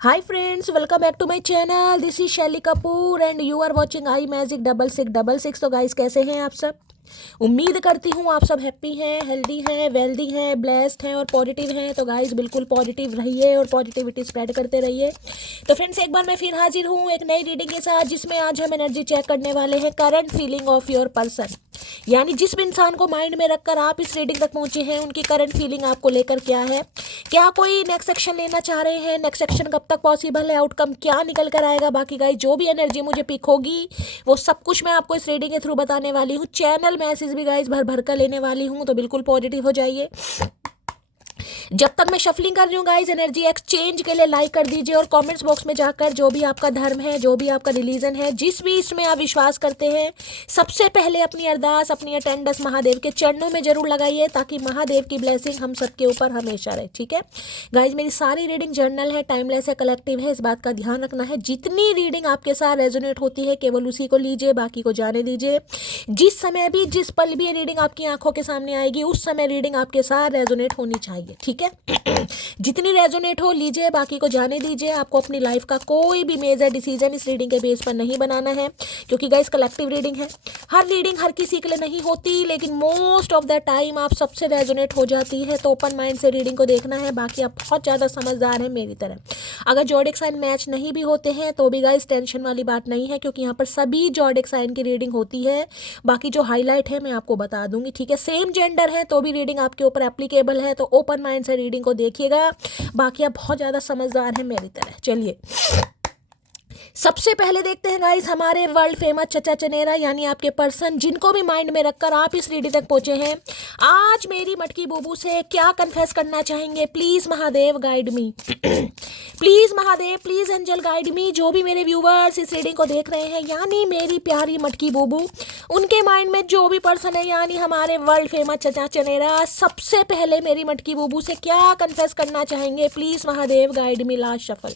Hi friends, welcome back to my channel. This is Shelly Kapoor and you are watching I magic 6666। तो guys कैसे हैं आप सब? उम्मीद करती हूँ आप सब हैप्पी हैं, हेल्दी हैं, वेल्दी हैं, ब्लेस्ड हैं और पॉजिटिव हैं। तो गाइस बिल्कुल पॉजिटिव रहिए और पॉजिटिविटी स्प्रेड करते रहिए। तो फ्रेंड्स एक बार मैं फिर हाजिर हूँ एक नई रीडिंग के साथ, जिसमें आज हम एनर्जी चेक करने वाले हैं current feeling of your person. यानी जिस भी इंसान को माइंड में रखकर आप इस रीडिंग तक पहुंचे हैं, उनकी करंट फीलिंग आपको लेकर क्या है। क्या कोई नेक्स्ट एक्शन लेना चाह रहे हैं, नेक्स्ट एक्शन कब तक पॉसिबल है, आउटकम क्या निकल कर आएगा। बाकी गाइस जो भी एनर्जी मुझे पिक होगी वो सब कुछ मैं आपको इस रीडिंग के थ्रू बताने वाली हूँ। चैनल मैसेज भी गाइस भर भर कर लेने वाली हूँ, तो बिल्कुल पॉजिटिव हो जाइए। जब तक मैं शफलिंग कर रही हूँ गाइस, एनर्जी एक्सचेंज के लिए लाइक कर दीजिए और कमेंट्स बॉक्स में जाकर जो भी आपका धर्म है, जो भी आपका रिलीजन है, जिस भी इसमें आप विश्वास करते हैं, सबसे पहले अपनी अरदास, अपनी अटेंडेंस महादेव के चरणों में जरूर लगाइए, ताकि महादेव की ब्लेसिंग हम सबके ऊपर हमेशा रहे। ठीक है गाइज, मेरी सारी रीडिंग जर्नल है, टाइमलेस है, कलेक्टिव है, इस बात का ध्यान रखना है। जितनी रीडिंग आपके साथ रेजोनेट होती है केवल उसी को लीजिए, बाकी को जाने दीजिए। जिस समय भी, जिस पल भी ये रीडिंग आपकी आंखों के सामने आएगी, उस समय रीडिंग आपके साथ रेजोनेट होनी चाहिए। ठीक है जितनी रेजोनेट हो लीजिए, बाकी को जाने दीजिए। आपको अपनी लाइफ का कोई भी मेजर डिसीजन इस रीडिंग के बेस पर नहीं बनाना है, क्योंकि गाइस कलेक्टिव रीडिंग है। हर रीडिंग हर किसी के लिए नहीं होती, लेकिन मोस्ट ऑफ द टाइम आप सबसे रेजोनेट हो जाती है। तो ओपन माइंड से रीडिंग को देखना है। बाकी आप बहुत ज़्यादा समझदार हैं मेरी तरह। अगर जॉडिक साइन मैच नहीं भी होते हैं तो भी गाइस टेंशन वाली बात नहीं है, क्योंकि यहाँ पर सभी जॉडिक साइन की रीडिंग होती है। बाकी जो हाईलाइट है मैं आपको बता दूंगी। ठीक है, सेम जेंडर है तो भी रीडिंग आपके ऊपर एप्लीकेबल है, तो ओपन माइंड से रीडिंग को देखिएगा। बाकी आप बहुत ज़्यादा समझदार हैं मेरी तरह। चलिए सबसे पहले देखते हैं गाइस हमारे वर्ल्ड फेमस चचा चनेरा, यानी आपके पर्सन, जिनको भी माइंड में रखकर आप इस रीडिंग तक पहुंचे हैं, आज मेरी मटकी बूबू से क्या कन्फेस करना चाहेंगे। Please Mahadev guide me please Mahadev, please angel guide me. जो भी मेरे व्यूवर्स इस रीडिंग को देख रहे हैं, यानी मेरी प्यारी मटकी बूबू, उनके माइंड में जो भी पर्सन है, यानी हमारे वर्ल्ड फेमस चचा चनेरा, सबसे पहले मेरी मटकी बूबू से क्या कन्फेस करना चाहेंगे। Please Mahadev guide me. Last shuffle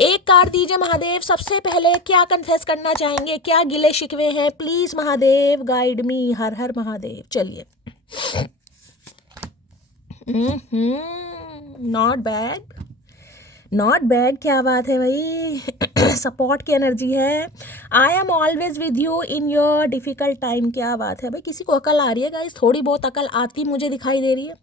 एक कार्ड दीजिए महादेव। सबसे पहले क्या कन्फेस करना चाहेंगे, क्या गिले शिकवे हैं। Please Mahadev guide me. Har Har Mahadev. चलिए नॉट बैड, नॉट बैड, क्या बात है भाई सपोर्ट की एनर्जी है। I am always with you in your difficult time. क्या बात है भाई, किसी को अकल आ रही है गाइस, थोड़ी बहुत अकल आती मुझे दिखाई दे रही है।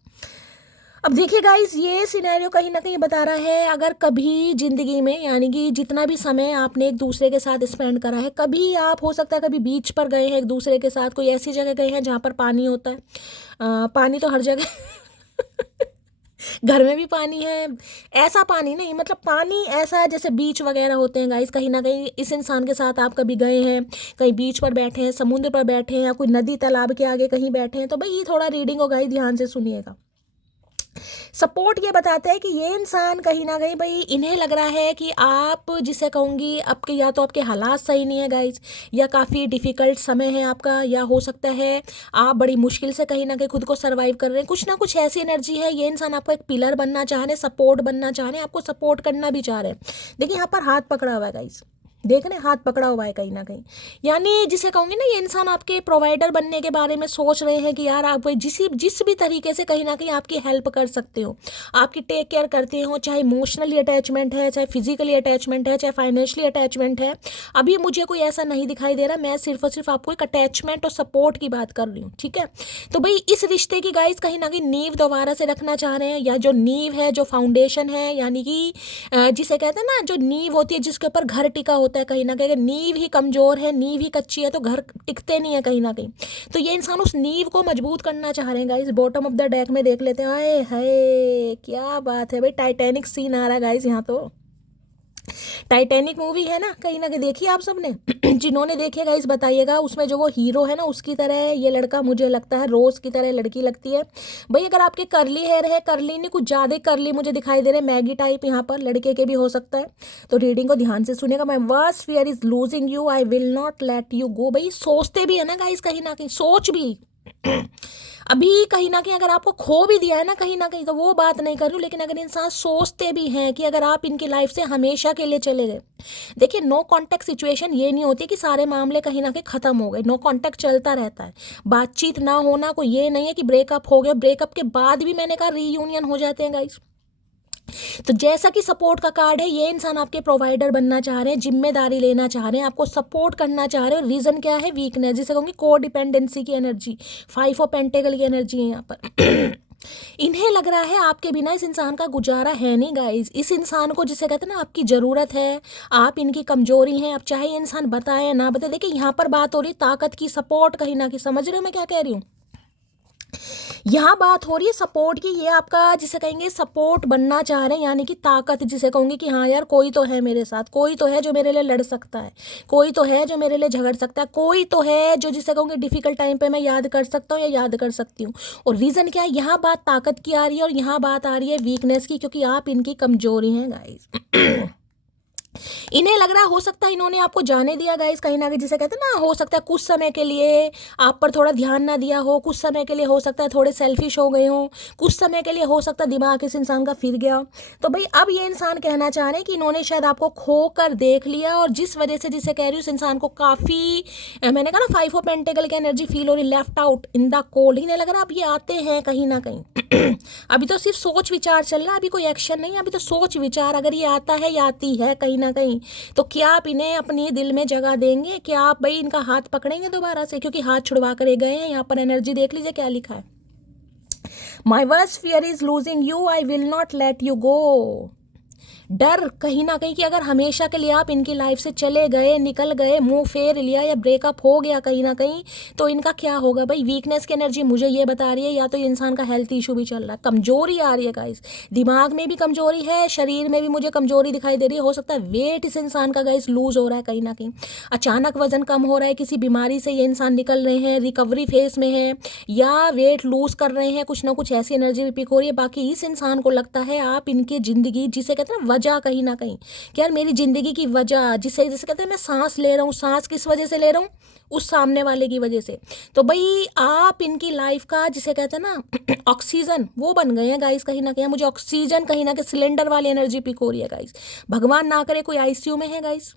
अब देखिए गाइस, ये सिनेरियो कहीं ना कहीं बता रहा है, अगर कभी ज़िंदगी में, यानी कि जितना भी समय आपने एक दूसरे के साथ स्पेंड करा है, कभी आप हो सकता है कभी बीच पर गए हैं एक दूसरे के साथ, कोई ऐसी जगह गए हैं जहाँ पर पानी होता है। पानी तो हर जगह घर में भी पानी है, ऐसा पानी नहीं, मतलब पानी ऐसा है जैसे बीच वगैरह होते हैं गाइस। कहीं ना कहीं इस इंसान के साथ आप कभी गए हैं, कहीं बीच पर बैठे हैं, समुद्र पर बैठे हैं, या कोई नदी तालाब के आगे कहीं बैठे हैं, तो भाई थोड़ा रीडिंग को गाइस ध्यान से सुनिएगा। सपोर्ट ये बताते हैं कि ये इंसान कहीं ना कहीं भाई, इन्हें लग रहा है कि आप, जिसे कहूँगी आपके, या तो आपके हालात सही नहीं है गाइज, या काफ़ी डिफ़िकल्ट समय है आपका, या हो सकता है आप बड़ी मुश्किल से कहीं ना कहीं खुद को सर्वाइव कर रहे हैं। कुछ ना कुछ ऐसी एनर्जी है। ये इंसान आपको एक पिलर बनना चाह रहे हैं, सपोर्ट बनना चाह रहे हैं, आपको सपोर्ट करना भी चाह रहे हैं। देखिए यहाँ पर हाथ पकड़ा हुआ है गाइज, देख रहे हैं, हाथ पकड़ा हुआ है कहीं ना कहीं। यानी जिसे कहूँगी ना, ये इंसान आपके प्रोवाइडर बनने के बारे में सोच रहे हैं कि यार आप जिस भी तरीके से कहीं ना कहीं आपकी हेल्प कर सकते हो, आपकी टेक केयर करते हो, चाहे इमोशनली अटैचमेंट है, चाहे फिजिकली अटैचमेंट है, चाहे फाइनेंशियली अटैचमेंट है। अभी मुझे कोई ऐसा नहीं दिखाई दे रहा, मैं सिर्फ और सिर्फ आपको एक अटैचमेंट और सपोर्ट की बात कर रही हूँ। ठीक है, तो भाई इस रिश्ते की गाइस कहीं ना कहीं नींव दोबारा से रखना चाह रहे हैं, या जो नींव है, जो फाउंडेशन है, यानी कि जिसे कहते हैं ना, जो नींव होती है जिसके ऊपर घर टिका होता है, कहीं ना कहीं अगर नींव ही कमजोर है, नींव ही कच्ची है, तो घर टिकते नहीं है कहीं ना कहीं। तो ये इंसान उस नींव को मजबूत करना चाह रहे हैं guys. Bottom of the deck में देख लेते हैं। आए हाय क्या बात है भाई, टाइटैनिक सीन आ रहा है गाइस यहाँ तो। टाइटैनिक मूवी है ना, कहीं ना कहीं देखी आप सबने जिन्होंने देखी है गाइस बताइएगा। उसमें जो वो हीरो है ना, उसकी तरह है ये लड़का, मुझे लगता है रोज की तरह लड़की लगती है भाई। अगर आपके करली हेयर है, करली नहीं, कुछ ज़्यादा करली मुझे दिखाई दे रहे हैं, मैगी टाइप यहाँ पर, लड़के के भी हो सकता है। तो रीडिंग को ध्यान से सुनेगा। माई worst fear is losing you, I will not let you go. भाई सोचते भी है ना गाइस, कहीं ना कहीं सोच भी अभी कहीं ना कहीं अगर आपको खो भी दिया है ना कहीं ना कहीं, तो वो बात नहीं कर रही हूँ, लेकिन अगर इंसान सोचते भी हैं कि अगर आप इनकी लाइफ से हमेशा के लिए चले गए। देखिए नो कांटेक्ट सिचुएशन ये नहीं होती कि सारे मामले कहीं ना कहीं खत्म हो गए। नो कांटेक्ट चलता रहता है, बातचीत ना होना कोई ये नहीं है कि ब्रेकअप हो गया। ब्रेकअप के बाद भी मैंने कहा रीयूनियन हो जाते हैं गाइस। तो जैसा कि सपोर्ट का कार्ड है, ये इंसान आपके प्रोवाइडर बनना चाह रहे हैं, जिम्मेदारी लेना चाह रहे हैं, आपको सपोर्ट करना चाह रहे हैं। रीज़न क्या है? वीकनेस, जिसे कहूँगी को डिपेंडेंसी की एनर्जी, 5 ऑफ पेंटेकल की एनर्जी है यहाँ पर। इन्हें लग रहा है आपके बिना इस इंसान का गुजारा है नहीं गाइज। इस इंसान को, जिसे कहते हैं ना, आपकी ज़रूरत है, आप इनकी कमजोरी हैं। अब चाहे ये इंसान बताए ना बताए, देखिए यहाँ पर बात हो रही है ताकत की, सपोर्ट कहीं ना कहीं, समझ रहे हो मैं क्या कह रही हूँ? यहाँ बात हो रही है सपोर्ट की। ये आपका, जिसे कहेंगे, सपोर्ट बनना चाह रहे हैं, यानी कि ताकत, जिसे कहूँगी कि हाँ यार कोई तो है मेरे साथ, कोई तो है जो मेरे लिए लड़ सकता है, कोई तो है जो मेरे लिए झगड़ सकता है, कोई तो है जो, जिसे कहूँगी, डिफिकल्ट टाइम पे मैं याद कर सकता हूँ या याद कर सकती हूँ। और रीज़न क्या है? यहाँ बात ताकत की आ रही है और यहाँ बात आ रही है वीकनेस की, क्योंकि आप इनकी कमजोरी हैं गाइज। इन्हें लग रहा है, हो सकता है इन्होंने आपको जाने दिया गाइस कहीं ना कहीं, जिसे कहते हैं ना, हो सकता है कुछ समय के लिए आप पर थोड़ा ध्यान ना दिया हो, कुछ समय के लिए हो सकता है थोड़े सेल्फिश हो गए हो, कुछ समय के लिए हो सकता है दिमाग इस इंसान का फिर गया। तो भाई अब ये इंसान कहना चाह रहे हैं कि इन्होंने शायद आपको खो कर देख लिया, और जिस वजह से, जिसे कह रही हूँ, उस इंसान को काफ़ी, मैंने कहा ना, 5 ऑफ पेंटेकल की एनर्जी फील हो रही, left out in the cold. इन्हें लग रहा है अब ये आते हैं कहीं ना कहीं। अभी तो सिर्फ सोच विचार चल रहा है, अभी कोई एक्शन नहीं है, अभी तो सोच विचार। अगर ये आता है या आती है कहीं ना कहीं, तो क्या आप इन्हें अपने दिल में जगह देंगे? क्या आप भाई इनका हाथ पकड़ेंगे दोबारा से? क्योंकि हाथ छुड़वा कर गए हैं। यहाँ पर एनर्जी देख लीजिए क्या लिखा है। माई worst fear is losing you, I will not let you go. डर कहीं ना कहीं कि अगर हमेशा के लिए आप इनकी लाइफ से चले गए, निकल गए, मुंह फेर लिया या ब्रेकअप हो गया कहीं ना कहीं, तो इनका क्या होगा भाई? वीकनेस की एनर्जी मुझे ये बता रही है, या तो ये इंसान का हेल्थ इशू भी चल रहा है, कमजोरी आ रही है गाइस, दिमाग में भी कमजोरी है, शरीर में भी मुझे कमजोरी दिखाई दे रही है। हो सकता है वेट इस इंसान का गाइस लूज हो रहा है कहीं ना कहीं, अचानक वजन कम हो रहा है, किसी बीमारी से ये इंसान निकल रहे हैं, रिकवरी फेस में है, या वेट लूज कर रहे हैं, कुछ ना कुछ ऐसी एनर्जी भी पिक हो रही है। बाकी इस इंसान को लगता है आप इनकी जिंदगी, जिसे कहते हैं ना वजह, कहीं ना कहीं कि यार मेरी जिंदगी की वजह, जिसे जैसे कहते हैं मैं सांस ले रहा हूँ, सांस किस वजह से ले रहा हूँ? उस सामने वाले की वजह से। तो भाई आप इनकी लाइफ का, जिसे कहते हैं ना, ऑक्सीजन वो बन गए हैं गाइस कहीं ना कहीं। मुझे ऑक्सीजन कहीं ना कहीं सिलेंडर वाली एनर्जी पिक हो रही है गाइस। भगवान ना करे कोई आईसीयू में है गाइस,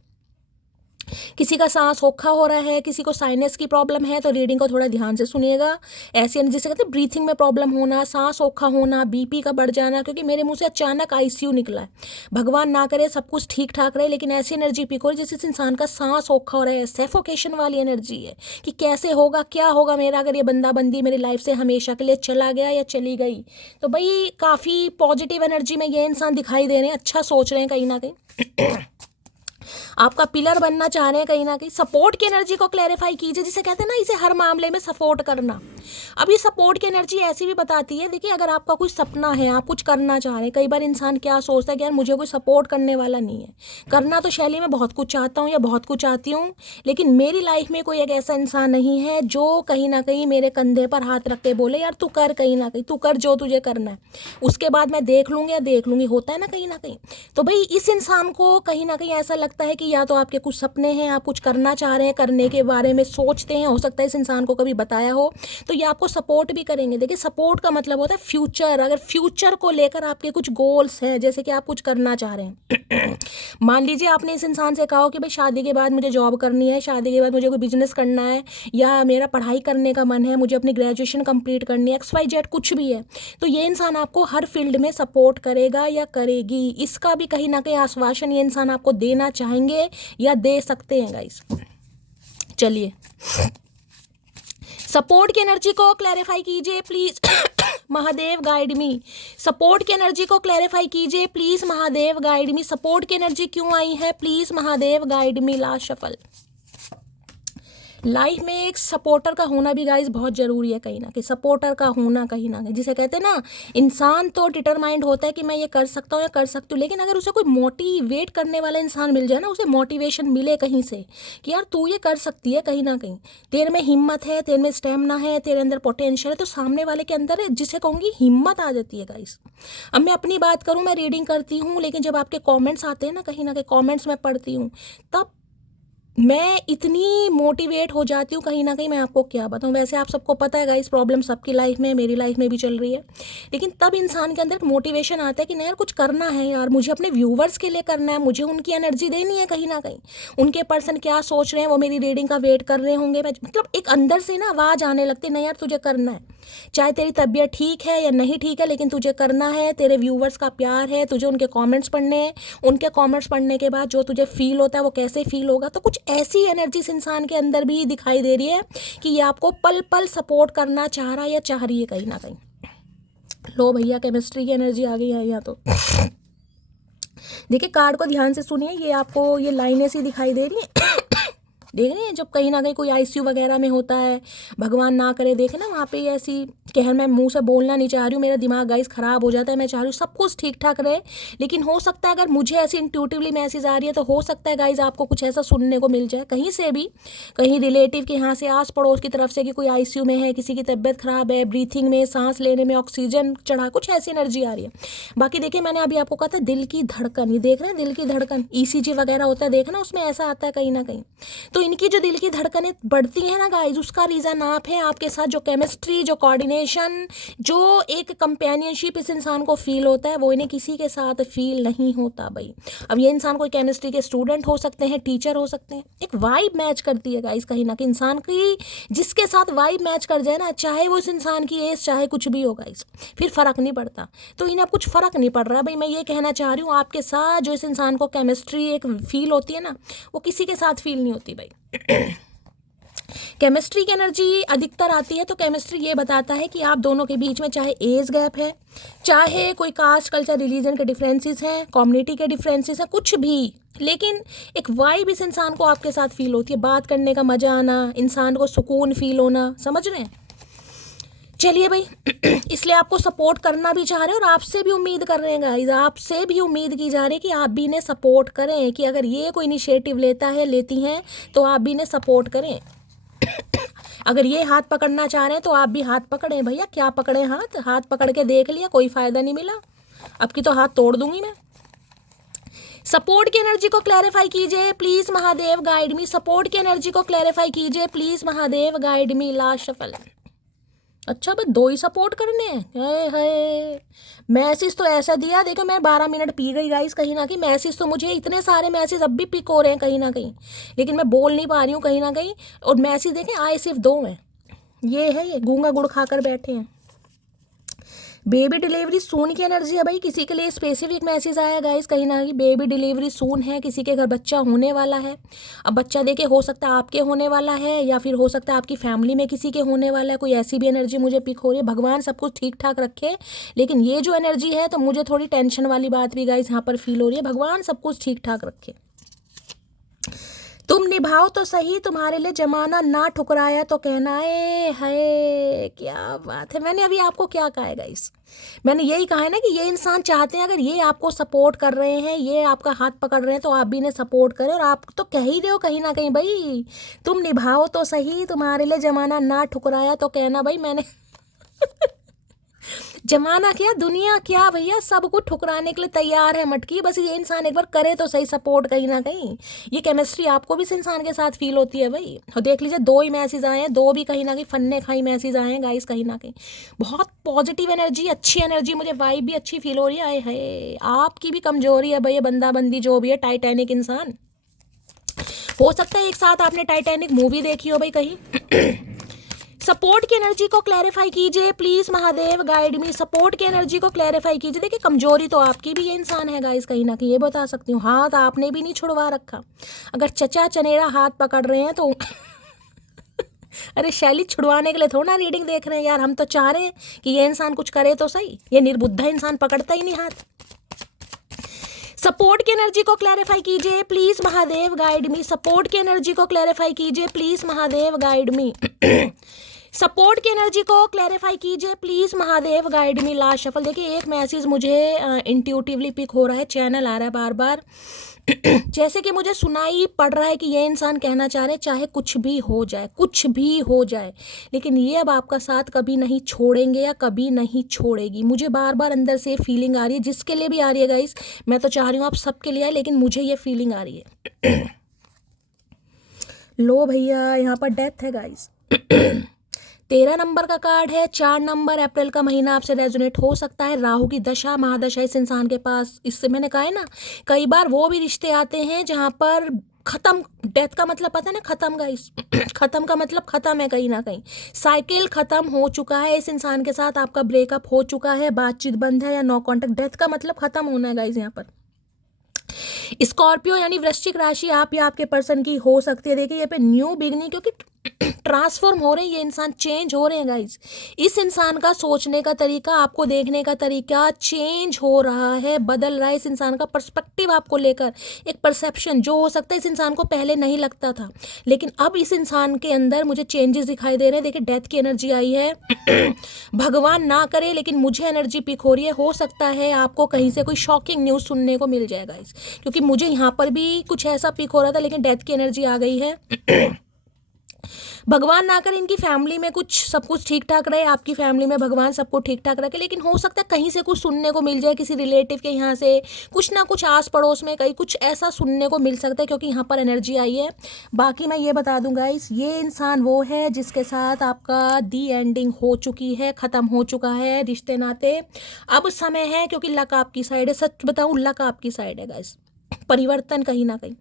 किसी का सांस औखा हो रहा है, किसी को साइनस की प्रॉब्लम है, तो रीडिंग को थोड़ा ध्यान से सुनिएगा। ऐसे जिसे कहते हैं ब्रीथिंग में प्रॉब्लम होना, सांस औखा होना, बीपी का बढ़ जाना, क्योंकि मेरे मुंह से अचानक आईसीयू निकला है। भगवान ना करे सब कुछ ठीक ठाक रहे, लेकिन ऐसी एनर्जी पिक हो जैसे इस इंसान का सांस औखा हो रहा है, सैफोकेशन वाली एनर्जी है कि कैसे होगा, क्या होगा मेरा अगर ये बंदा बंदी मेरी लाइफ से हमेशा के लिए चला गया या चली गई। तो भाई काफ़ी पॉजिटिव एनर्जी में ये इंसान दिखाई दे रहे हैं, अच्छा सोच रहे हैं कहीं ना कहीं। आपका पिलर बनना चाह रहे हैं कहीं ना कहीं। सपोर्ट की एनर्जी को क्लैरिफाई कीजिए, जिसे कहते हैं ना, इसे हर मामले में सपोर्ट करना। अब ये सपोर्ट की एनर्जी ऐसी भी बताती है, देखिए अगर आपका कुछ सपना है, आप कुछ करना चाह रहे हैं, कई बार इंसान क्या सोचता है कि यार मुझे कोई सपोर्ट करने वाला नहीं है। करना तो शैली में बहुत कुछ चाहता हूँ या बहुत कुछ चाहती हूँ, लेकिन मेरी लाइफ में कोई एक ऐसा इंसान नहीं है जो कहीं ना कहीं मेरे कंधे पर हाथ रख के बोले यार तू कर, कहीं ना कहीं तू कर जो तुझे करना है, उसके बाद मैं देख लूँगी या देख लूँगी, होता है ना कहीं ना कहीं। तो भाई इस इंसान को कहीं ना कहीं ऐसा लगता है कि या तो आपके कुछ सपने हैं, आप कुछ करना चाह रहे हैं, करने के बारे में सोचते हैं, हो सकता है इस इंसान को कभी बताया हो, तो ये आपको सपोर्ट भी करेंगे। देखिए सपोर्ट का मतलब होता है फ्यूचर। अगर फ्यूचर को लेकर आपके कुछ गोल्स हैं, जैसे कि आप कुछ करना चाह रहे हैं मान लीजिए आपने इस इंसान से कहा हो कि भाई शादी के बाद मुझे जॉब करनी है, शादी के बाद मुझे कोई बिजनेस करना है, या मेरा पढ़ाई करने का मन है, मुझे अपनी ग्रेजुएशन कंप्लीट करनी है, XYZ कुछ भी है, तो ये इंसान आपको हर फील्ड में सपोर्ट करेगा या करेगी। इसका भी कहीं ना कहीं आश्वासन ये इंसान आपको देना चाहेंगे या दे सकते हैं गाइस। चलिए सपोर्ट की एनर्जी को क्लैरिफाई कीजिए please Mahadev guide me. Support की एनर्जी को क्लैरिफाई कीजिए please Mahadev guide me. Support की एनर्जी क्यों आई है please Mahadev guide me. Last shuffle. Life में एक सपोर्टर का होना भी गाइस बहुत ज़रूरी है कहीं ना कहीं। सपोर्टर का होना कहीं ना कहीं, जिसे कहते हैं ना, इंसान तो डिटरमाइंड होता है कि मैं ये कर सकता हूँ या कर सकती हूँ, लेकिन अगर उसे कोई मोटिवेट करने वाला इंसान मिल जाए ना, उसे मोटिवेशन मिले कहीं से कि यार तू ये कर सकती है, कहीं ना कहीं तेरे में हिम्मत है, तेरे में स्टेमिना है, तेरे अंदर पोटेंशियल है, तो सामने वाले के अंदर, जिसे कहूँगी, हिम्मत आ जाती है गाइस। अब मैं अपनी बात करूँ, मैं रीडिंग करती हूँ, लेकिन जब आपके कॉमेंट्स आते हैं ना, कहीं ना कहीं कॉमेंट्स मैं पढ़ती हूँ, तब मैं इतनी मोटिवेट हो जाती हूँ कहीं ना कहीं, मैं आपको क्या बताऊँ। वैसे आप सबको पता है गाइस, प्रॉब्लम सबकी लाइफ में, मेरी लाइफ में भी चल रही है, लेकिन तब इंसान के अंदर एक मोटिवेशन आता है कि नहीं यार कुछ करना है यार, मुझे अपने व्यूवर्स के लिए करना है, मुझे उनकी एनर्जी देनी है कहीं ना कहीं। उनके पर्सन क्या सोच रहे हैं, वो मेरी रीडिंग का वेट कर रहे होंगे, मतलब एक अंदर से ना आवाज़ आने लगती है, नहीं यार तुझे करना है, चाहे तेरी तबीयत ठीक है या नहीं ठीक है, लेकिन तुझे करना है। तेरे व्यूवर्स का प्यार है, तुझे उनके कमेंट्स पढ़ने हैं, उनके कमेंट्स पढ़ने के बाद जो तुझे फील होता है वो कैसे फील होगा। तो कुछ ऐसी एनर्जी इस इंसान के अंदर भी दिखाई दे रही है कि ये आपको पल पल सपोर्ट करना चाह रहा है या चाह रही है कहीं ना कहीं। लो भैया, केमिस्ट्री की एनर्जी आ गई है यहाँ तो। देखिए कार्ड को ध्यान से सुनिए, ये आपको ये लाइनें सी दिखाई दे रही है। देख रहे हैं जब कहीं ना कहीं कोई आईसीयू वगैरह में होता है, भगवान ना करे देखे ना, वहाँ पे ऐसी कहर, मैं मुंह से बोलना नहीं चाह रही हूँ, मेरा दिमाग गाइस ख़राब हो जाता है, मैं चाह रही हूँ सब कुछ ठीक ठाक रहे, लेकिन हो सकता है अगर मुझे ऐसी इंट्यूटिवली मैसेज आ रही है तो हो सकता है गाइस आपको कुछ ऐसा सुनने को मिल जाए कहीं से भी, कहीं रिलेटिव के यहाँ से, आस पड़ोस की तरफ से, कि कोई आईसीयू में है, किसी की तबीयत ख़राब है, ब्रीथिंग में, सांस लेने में ऑक्सीजन चढ़ा, कुछ ऐसी एनर्जी आ रही है। बाकी देखिए मैंने अभी आपको कहा था दिल की धड़कन, ये देख रहे हैं दिल की धड़कन, ईसीजी वगैरह होता है देखना, उसमें ऐसा आता है कहीं ना कहीं। तो इनकी जो दिल की धड़कनें बढ़ती हैं ना गाइज, उसका रीज़न आप है, आपके साथ जो केमिस्ट्री, जो कोऑर्डिनेशन, जो एक कंपेनियनशिप इस इंसान को फील होता है, वो इन्हें किसी के साथ फील नहीं होता भाई। अब ये इंसान कोई केमिस्ट्री के स्टूडेंट हो सकते हैं, टीचर हो सकते हैं, एक वाइब मैच करती है गाइज कहीं ना कहीं इंसान की, जिसके साथ वाइब मैच कर जाए ना, चाहे वो इस इंसान की एज चाहे कुछ भी हो गाइज, फिर फ़र्क नहीं पड़ता। तो इन्हें अब कुछ फ़र्क नहीं पड़ रहा भाई, मैं ये कहना चाह रही हूँ, आपके साथ जो इस इंसान को केमिस्ट्री एक फील होती है ना, वो किसी के साथ फील नहीं होती भाई। केमिस्ट्री की एनर्जी अधिकतर आती है तो केमिस्ट्री ये बताता है कि आप दोनों के बीच में चाहे एज गैप है, चाहे कोई कास्ट कल्चर रिलीजन के डिफरेंसेस हैं, कम्युनिटी के डिफरेंसेस हैं, कुछ भी, लेकिन एक वाइब इस इंसान को आपके साथ फील होती है, बात करने का मजा आना, इंसान को सुकून फील होना, समझ रहे हैं। चलिए भाई, इसलिए आपको सपोर्ट करना भी चाह रहे हैं और आपसे भी उम्मीद कर रहे हैं गाइस, आपसे भी उम्मीद की जा रही है कि आप भी इन्हें सपोर्ट करें, कि अगर ये कोई इनिशिएटिव लेता है, लेती हैं, तो आप भी इन्हें सपोर्ट करें। अगर ये हाथ पकड़ना चाह रहे हैं तो आप भी हाथ पकड़ें भैया, क्या पकड़े हाथ, हाथ पकड़ के देख लिया, कोई फ़ायदा नहीं मिला, अब की तो हाथ तोड़ दूंगी मैं। सपोर्ट की एनर्जी को क्लैरिफाई कीजिए please Mahadev, guide me. Support की एनर्जी को क्लैरिफाई कीजिए please Mahadev, guide me. Last shuffle. अच्छा भाई, दो ही सपोर्ट करने हैं, है मैसेज तो ऐसा दिया, देखो मैं 12 मिनट पी गई गाइस कहीं ना कहीं, मैसेज तो मुझे इतने सारे मैसेज अब भी पिक हो रहे हैं कहीं ना कहीं, लेकिन मैं बोल नहीं पा रही हूँ कहीं ना कहीं। और मैसेज देखें आए सिर्फ 2 हैं, ये है, ये गूंगा गुड़ खाकर बैठे हैं। बेबी डिलीवरी सून की एनर्जी है भाई, किसी के लिए स्पेसिफिक मैसेज आया गाइस कहीं ना कहीं, बेबी डिलीवरी सून है, किसी के घर बच्चा होने वाला है। अब बच्चा देखे हो सकता है आपके होने वाला है, या फिर हो सकता है आपकी फैमिली में किसी के होने वाला है, कोई ऐसी भी एनर्जी मुझे पिक हो रही है। भगवान सब कुछ ठीक ठाक रखे, लेकिन ये जो एनर्जी है तो मुझे थोड़ी टेंशन वाली बात भी गाइस यहाँ पर फील हो रही है। भगवान सब कुछ ठीक ठाक रखे, तुम निभाओ तो सही, तुम्हारे लिए जमाना ना ठुकराया तो कहना है। क्या बात है, मैंने अभी आपको क्या कहा है गाइस, मैंने यही कहा है ना कि ये इंसान चाहते हैं, अगर ये आपको सपोर्ट कर रहे हैं, ये आपका हाथ पकड़ रहे हैं, तो आप भी इन्हें सपोर्ट करें। और आप तो कह ही रहे हो कहीं ना कहीं भाई, तुम निभाओ तो सही, तुम्हारे लिए जमाना ना ठुकराया तो कहना भाई, मैंने जमाना क्या, दुनिया क्या भैया, सब कुछ ठुकराने के लिए तैयार है मटकी, बस ये इंसान एक बार करे तो सही सपोर्ट कहीं ना कहीं। ये केमिस्ट्री आपको भी इस इंसान के साथ फील होती है भाई। और देख लीजिए 2 ही मैसेज आए हैं, 2 भी कहीं ना कहीं फन्ने खाई मैसेज आए हैं गाइस कहीं ना कहीं। बहुत पॉजिटिव एनर्जी, अच्छी एनर्जी, मुझे वाइब भी अच्छी फील हो रही है। आपकी भी कमजोरी है भाई, ये बंदा बंदी जो भी है, टाइटैनिक इंसान। हो सकता है एक साथ आपने टाइटैनिक मूवी देखी हो भाई कहीं। सपोर्ट की एनर्जी को क्लैरिफाई कीजिए please Mahadev, guide me. Support की एनर्जी को क्लैरिफाई कीजिए। देखिए कमजोरी तो आपकी भी ये इंसान है गाइस कहीं ना कहीं, ये बता सकती हूँ। हाथ आपने भी नहीं छुड़वा रखा, अगर चचा चनेरा हाथ पकड़ रहे हैं तो अरे शैली छुड़वाने के लिए थोड़ा ना रीडिंग देख रहे हैं यार, हम तो चाह रहे हैं कि ये इंसान कुछ करे तो सही। ये निर्बुद्धा इंसान पकड़ता ही नहीं हाथ। सपोर्ट की एनर्जी को क्लैरिफाई कीजिए please Mahadev, guide me. Support की एनर्जी को क्लैरिफाई कीजिए please Mahadev, guide me. Support की एनर्जी को क्लैरिफाई कीजिए please Mahadev, guide me. Last shuffle. देखिए एक मैसेज मुझे इंट्यूटिवली पिक हो रहा है, चैनल आ रहा है बार बार, जैसे कि मुझे सुनाई पड़ रहा है कि ये इंसान कहना चाह रहे हैं चाहे कुछ भी हो जाए, कुछ भी हो जाए, लेकिन ये अब आपका साथ कभी नहीं छोड़ेंगे या कभी नहीं छोड़ेगी। मुझे बार बार अंदर से फीलिंग आ रही है, जिसके लिए भी आ रही है गाइस, मैं तो चाह रही हूँ आप सबके लिए आए, लेकिन मुझे ये फीलिंग आ रही है। लो भैया, यहाँ पर डेथ है गाइस। 13 नंबर का कार्ड है, 4 नंबर, अप्रैल का महीना आपसे रेजोनेट हो सकता है। राहु की दशा महादशा इस इंसान के पास, इससे मैंने कहा है ना, कई बार वो भी रिश्ते आते हैं जहाँ पर खत्म, डेथ का मतलब पता है ना, खत्म गाइस। खत्म का मतलब खत्म है, कहीं ना कहीं साइकिल खत्म हो चुका है इस इंसान के साथ, आपका ब्रेकअप हो चुका है, बातचीत बंद है या नो कांटेक्ट। डेथ का मतलब खत्म होना है गाइस। यहाँ पर स्कॉर्पियो यानी वृश्चिक राशि आप या आपके पर्सन की हो सकती है। देखिए ये पे न्यू बिगनिंग, क्योंकि ट्रांसफॉर्म हो रहे हैं ये इंसान, चेंज हो रहे हैं गाइज। इस इंसान का सोचने का तरीका, आपको देखने का तरीका चेंज हो रहा है, बदल रहा है। इस इंसान का पर्सपेक्टिव आपको लेकर एक परसेप्शन जो हो सकता है इस इंसान को पहले नहीं लगता था, लेकिन अब इस इंसान के अंदर मुझे चेंजेस दिखाई दे रहे हैं। देखिए डेथ की एनर्जी आई है। भगवान ना करे लेकिन मुझे एनर्जी पिक हो रही है, हो सकता है आपको कहीं से कोई शॉकिंग न्यूज़ सुनने को मिल जाएगा गाइज, क्योंकि मुझे यहाँ पर भी कुछ ऐसा पिक हो रहा था, लेकिन डेथ की एनर्जी आ गई है। भगवान ना करे इनकी फैमिली में कुछ सब कुछ ठीक ठाक रहे, आपकी फैमिली में भगवान सबको ठीक ठाक रखे, लेकिन हो सकता है कहीं से कुछ सुनने को मिल जाए, किसी रिलेटिव के यहाँ से कुछ ना कुछ, आस पड़ोस में कहीं कुछ ऐसा सुनने को मिल सकता है, क्योंकि यहाँ पर एनर्जी आई है। बाकी मैं ये बता दूँ गाइस, ये इंसान वो है जिसके साथ आपका दी एंडिंग हो चुकी है, ख़त्म हो चुका है रिश्ते नाते। अब समय है, क्योंकि लक आपकी साइड है, सच बताऊँ लक आपकी साइड है गाइस, परिवर्तन कहीं ना कहीं।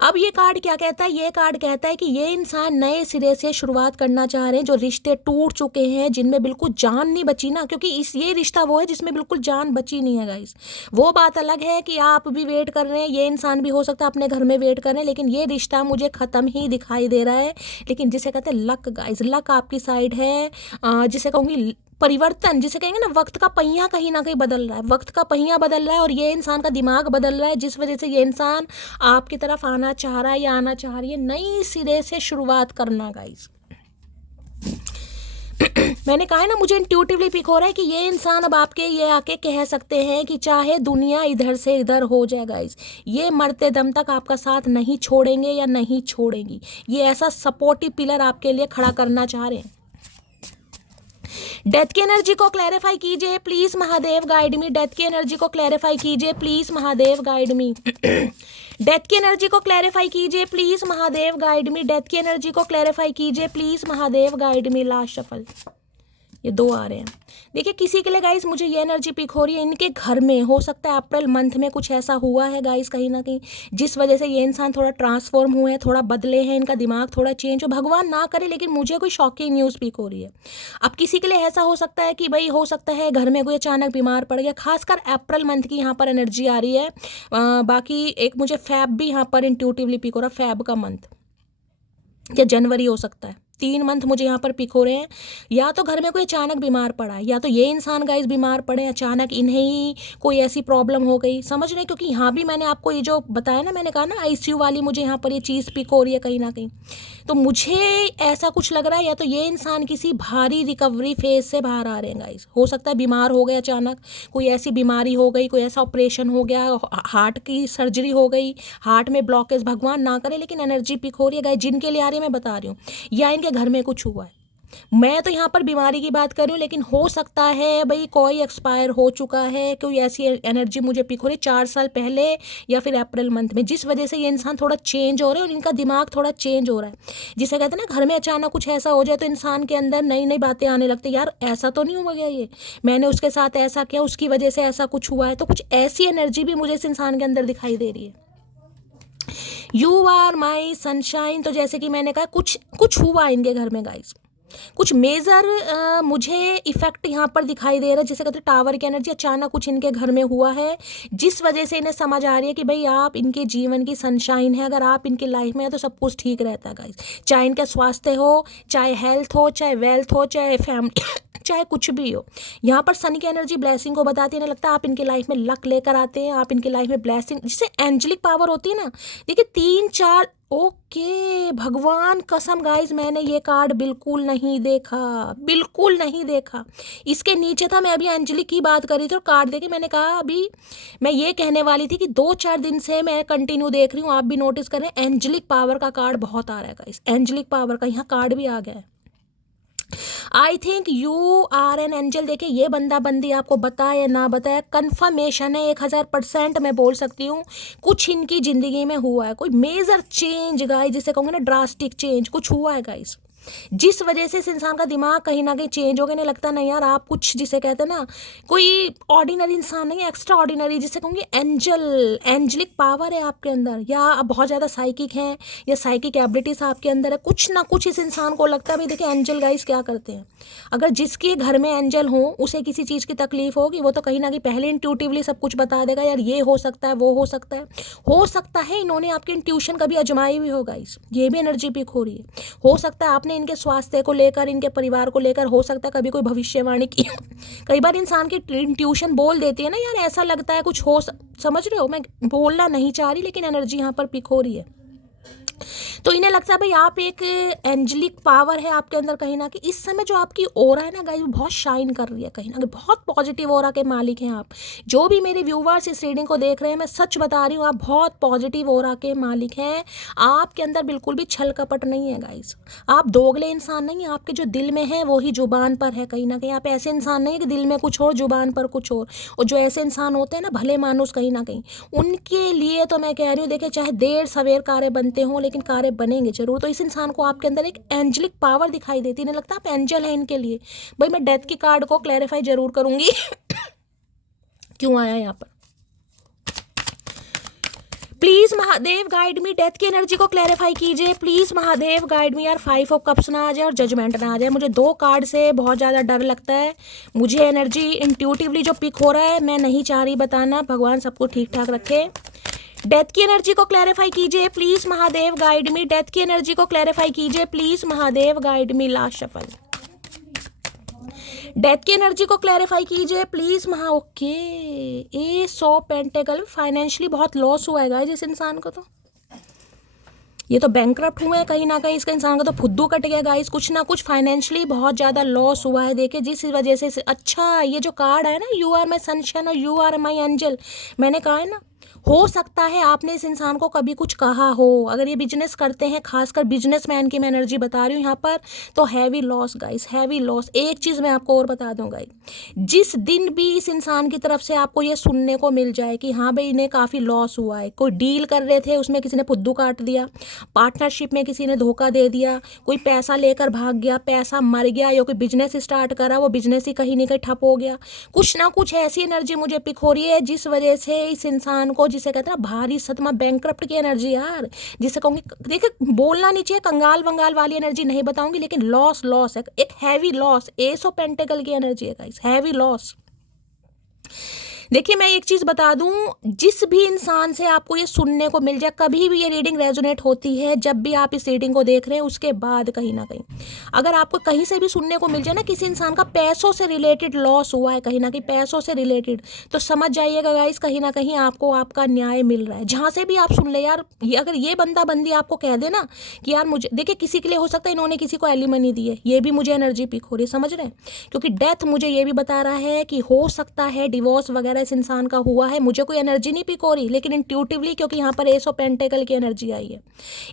अब ये कार्ड क्या कहता है, ये कार्ड कहता है कि ये इंसान नए सिरे से शुरुआत करना चाह रहे हैं, जो रिश्ते टूट चुके हैं, जिनमें बिल्कुल जान नहीं बची ना, क्योंकि ये रिश्ता वो है जिसमें बिल्कुल जान बची नहीं है गाइस। वो बात अलग है कि आप भी वेट कर रहे हैं, ये इंसान भी हो सकता है अपने घर में वेट कर रहे हैं, लेकिन ये रिश्ता मुझे ख़त्म ही दिखाई दे रहा है। लेकिन जिसे कहते हैं लक गाइस, लक आपकी साइड है। जिसे कहूँगी परिवर्तन, जिसे कहेंगे ना, वक्त का पहिया कहीं ना कहीं बदल रहा है, वक्त का पहिया बदल रहा है, और ये इंसान का दिमाग बदल रहा है, जिस वजह से ये इंसान आपकी तरफ आना चाह रहा है या आना चाह रही है, नई सिरे से शुरुआत करना गाइस। मैंने कहा है ना, मुझे इंट्यूटिवली पिक हो रहा है कि ये इंसान अब आपके ये आके कह सकते हैं कि चाहे दुनिया इधर से इधर हो जाए गाइस, ये मरते दम तक आपका साथ नहीं छोड़ेंगे या नहीं छोड़ेंगी। ये ऐसा सपोर्टिव पिलर आपके लिए खड़ा करना चाह रहे हैं। डेथ की एनर्जी को क्लैरिफाई कीजिए please Mahadev, guide me. Death की एनर्जी को क्लैरिफाई कीजिए please Mahadev, guide me. Death की एनर्जी को क्लैरिफाई कीजिए please Mahadev, guide me. Death की एनर्जी को क्लैरिफाई कीजिए please Mahadev, guide me. Last shuffle, ये 2 आ रहे हैं। देखिए किसी के लिए गाइस मुझे ये एनर्जी पिक हो रही है, इनके घर में हो सकता है अप्रैल मंथ में कुछ ऐसा हुआ है गाइस कहीं ना कहीं, जिस वजह से ये इंसान थोड़ा ट्रांसफॉर्म हुए हैं, थोड़ा बदले हैं, इनका दिमाग थोड़ा चेंज हो, भगवान ना करे, लेकिन मुझे कोई शॉकिंग न्यूज़ पिक हो रही है। अब किसी के लिए ऐसा हो सकता है कि भाई हो सकता है घर में कोई अचानक बीमार पड़ गया, खासकर अप्रैल मंथ की यहाँ पर एनर्जी आ रही है। बाकी एक मुझे फैब भी यहाँ पर इंट्यूटिवली पिक हो रहा है, फैब का मंथ या जनवरी हो सकता है। 3 मंथ मुझे यहाँ पर पिक हो रहे हैं। या तो घर में कोई अचानक बीमार पड़ा है, या तो ये इंसान गाइस बीमार पड़े अचानक, इन्हें ही कोई ऐसी प्रॉब्लम हो गई, समझ रहे हैं। क्योंकि यहाँ भी मैंने आपको ये जो बताया ना, मैंने कहा ना आईसीयू वाली, मुझे यहाँ पर ये चीज़ पिक हो रही है कहीं ना कहीं। तो मुझे ऐसा कुछ लग रहा है, या तो ये इंसान किसी भारी रिकवरी फेज से बाहर आ रहे हैं गाइस। हो सकता है बीमार हो गए अचानक, कोई ऐसी बीमारी हो गई, कोई ऐसा ऑपरेशन हो गया, हार्ट की सर्जरी हो गई, हार्ट में ब्लॉकेज, भगवान ना करे, लेकिन एनर्जी पिक हो रही है गाइस। जिनके लिए आ रही है मैं बता रही हूँ, या इनके घर में कुछ हुआ है। मैं तो यहाँ पर बीमारी की बात कर रही हूँ, लेकिन हो सकता है भाई कोई एक्सपायर हो चुका है, कोई ऐसी एनर्जी मुझे पिक हो रही है 4 साल पहले या फिर अप्रैल मंथ में, जिस वजह से ये इंसान थोड़ा चेंज हो रहे हैं और इनका दिमाग थोड़ा चेंज हो रहा है। जिसे कहते हैं ना, घर में अचानक कुछ ऐसा हो जाए तो इंसान के अंदर नई नई बातें आने लगती, यार ऐसा तो नहीं हुआ गया, ये मैंने उसके साथ ऐसा किया, उसकी वजह से ऐसा कुछ हुआ है। तो कुछ ऐसी एनर्जी भी मुझे इस इंसान के अंदर दिखाई दे रही है। You are my sunshine. तो जैसे कि मैंने कहा, कुछ हुआ इनके घर में गाइस, कुछ मेजर मुझे इफेक्ट यहाँ पर दिखाई दे रहा है, जैसे कहते हैं टावर की एनर्जी, अचानक कुछ इनके घर में हुआ है, जिस वजह से इन्हें समझ आ रही है कि भाई आप इनके जीवन की सनशाइन है, अगर आप इनकी लाइफ में है तो सब कुछ ठीक रहता है गाइस। चाहे इनका स्वास्थ्य हो, चाहे हेल्थ हो, चाहे वेल्थ हो, चाहे फैमिली चाहे कुछ भी हो। यहाँ पर सन की एनर्जी ब्लेसिंग को बताती है, ना लगता है आप इनके लाइफ में लक लेकर आते हैं, आप इनके लाइफ में ब्लेसिंग, जिससे एंजेलिक पावर होती है ना। देखिए 3-4 ओके, भगवान कसम गाइज, मैंने ये कार्ड बिल्कुल नहीं देखा, बिल्कुल नहीं देखा। इसके नीचे था, मैं अभी एंजेलिक की बात कर रही थी और कार्ड देखे, मैंने कहा अभी मैं ये कहने वाली थी कि 2-4 दिन से मैं कंटिन्यू देख रही हूँ, आप भी नोटिस करें, एंजेलिक पावर का कार्ड बहुत आ रहा है गाइज, एंजेलिक पावर का यहाँ कार्ड भी आ गया है। I think you are an angel. देखिए ये बंदा बंदी आपको बताए या ना बताए, कन्फर्मेशन है 1000% मैं बोल सकती हूँ। कुछ इनकी ज़िंदगी में हुआ है, कोई मेजर चेंज गाइस, जिसे कहूँगे ना ड्रास्टिक चेंज, कुछ हुआ है गाइस, जिस वजह से इस इंसान का दिमाग कहीं ना कहीं चेंज हो गया। नहीं लगता नहीं यार आप कुछ, जिसे कहते हैं ना, कोई ऑर्डिनरी इंसान नहीं, एक्स्ट्रा ऑर्डिनरी, जिसे कहूँगी एंजल, एंजलिक पावर है आपके अंदर, या आप बहुत ज़्यादा साइकिक हैं, या साइकिक एबिलिटीज आपके अंदर है, कुछ ना कुछ इस इंसान को लगता है। भाई देखिए एंजल गाइस क्या करते हैं, अगर जिसके घर में एंजल हो उसे किसी चीज़ की तकलीफ होगी, वो तो कहीं ना कहीं पहले इंट्यूटिवली सब कुछ बता देगा, यार ये हो सकता है, वो हो सकता है। हो सकता है इन्होंने आपकी इंट्यूशन कभी आजमाई भी हो गाइस, ये भी एनर्जी पिक हो रही है। हो सकता है आपने इनके स्वास्थ्य को लेकर, इनके परिवार को लेकर, हो सकता है कभी कोई भविष्यवाणी की। कई बार इंसान की इंट्यूशन बोल देती है ना, यार ऐसा लगता है कुछ हो, समझ रहे हो, मैं बोलना नहीं चाह रही लेकिन एनर्जी यहाँ पर पिक हो रही है। तो इन्हें लगता है भाई आप एक एंजलिक पावर है आपके अंदर कहीं ना कहीं। इस समय जो आपकी ओरा है ना गाइस, वो बहुत शाइन कर रही है कहीं ना कहीं, बहुत पॉजिटिव ओरा के मालिक हैं आप। जो भी मेरे व्यूवर्स इस रीडिंग को देख रहे हैं, मैं सच बता रही हूँ, आप बहुत पॉजिटिव ओरा के मालिक हैं। आपके अंदर बिल्कुल भी छल कपट नहीं है गाइस, आप दोगले इंसान नहीं हैं। आपके जो दिल में है वही जुबान पर है कहीं ना कहीं। आप ऐसे इंसान नहीं है कि दिल में कुछ और जुबान पर कुछ और जो ऐसे इंसान होते हैं ना भले मानुस कहीं ना कहीं, उनके लिए तो मैं कह रही हूँ, देखिए चाहे देर सवेर कार्य बनते हों लेकिन कार्य बनेंगे जरूर। तो इस इंसान को आपके अंदर एक एंजलिक पावर दिखाई देती है, नहीं लगता आप एंजल हैं इनके लिए। भाई मैं डेथ की कार्ड को क्लैरिफाई जरूर करूंगी। क्यों आया यहाँ पर, please Mahadev guide me, death की एनर्जी को क्लैरिफाई कीजिए प्लीज महादेव गाइड मी। यार 5 ऑफ कप्स ना आ जाए और जजमेंट ना आ जाए, मुझे 2 कार्ड से बहुत ज़्यादा डर लगता है। मुझे एनर्जी इंट्यूटिवली जो पिक हो रहा है, मैं नहीं चाह रही बताना, भगवान सबको ठीक ठाक रखे। डेथ की एनर्जी को क्लैरिफाई कीजिए please Mahadev guide me, death की एनर्जी को क्लैरिफाई कीजिए please Mahadev guide me. Last shuffle, death की एनर्जी को क्लैरिफाई कीजिए प्लीज महा। ओके, ए 100 पेंटेकल, फाइनेंशियली बहुत लॉस हुआ है जिस इंसान को, तो ये तो बैंकरप्ट हुए हैं कहीं ना कहीं, इसका इंसान का तो फुद्दू कट गया गाइस, कुछ ना कुछ फाइनेंशियली बहुत ज़्यादा लॉस हुआ है। देखिए जिस वजह से अच्छा ये जो कार्ड है ना, यू आर माई सनशाइन और यू आर माई एंजल, मैंने कहा है ना, हो सकता है आपने इस इंसान को कभी कुछ कहा हो। अगर ये बिजनेस करते हैं, खासकर बिजनेसमैन की मैं एनर्जी बता रही हूँ यहाँ पर, तो heavy loss guys, heavy loss. एक चीज़ मैं आपको और बता दूँ गाइस, जिस दिन भी इस इंसान की तरफ से आपको ये सुनने को मिल जाए कि हाँ भाई इन्हें काफ़ी लॉस हुआ है, कोई डील कर रहे थे उसमें किसी ने फुद्दू काट दिया, पार्टनरशिप में किसी ने धोखा दे दिया, कोई पैसा लेकर भाग गया, पैसा मर गया, या कोई बिजनेस स्टार्ट करा वो बिजनेस ही कहीं ना कहीं ठप हो गया, कुछ ना कुछ ऐसी एनर्जी मुझे पिक हो रही है जिस वजह से इस इंसान को, जिसे कहते हैं भारी सदमा, बैंकरप्ट की एनर्जी यार, जिसे कहूँगी, देखिए बोलना नहीं चाहिए, कंगाल वंगाल वाली एनर्जी नहीं बताऊंगी, लेकिन लॉस लॉस है, एक heavy loss, S of pentacle की एनर्जी है गाइस, हैवी लॉस। देखिए मैं एक चीज़ बता दूं, जिस भी इंसान से आपको ये सुनने को मिल जाए, कभी भी ये रीडिंग रेजोनेट होती है जब भी आप इस रीडिंग को देख रहे हैं, उसके बाद कहीं ना कहीं अगर आपको कहीं से भी सुनने को मिल जाए ना किसी इंसान का पैसों से रिलेटेड लॉस हुआ है, कहीं ना कहीं पैसों से रिलेटेड, तो समझ जाइएगा गाइस कहीं ना कहीं आपको आपका न्याय मिल रहा है। जहाँ से भी आप सुन ले यार, अगर ये बंदा बंदी आपको कह दे ना कि यार मुझे, देखिए किसी के लिए हो सकता है इन्होंने किसी को एलिमनी दी है, ये भी मुझे एनर्जी पिक हो रही है, समझ रहे हैं, क्योंकि डेथ मुझे ये भी बता रहा है कि हो सकता है डिवोर्स वगैरह इस इंसान का हुआ है। मुझे कोई एनर्जी नहीं पिक हो रही, लेकिन इंट्यूटिवली, क्योंकि यहाँ पर एस ऑफ पेंटेकल की एनर्जी आई है,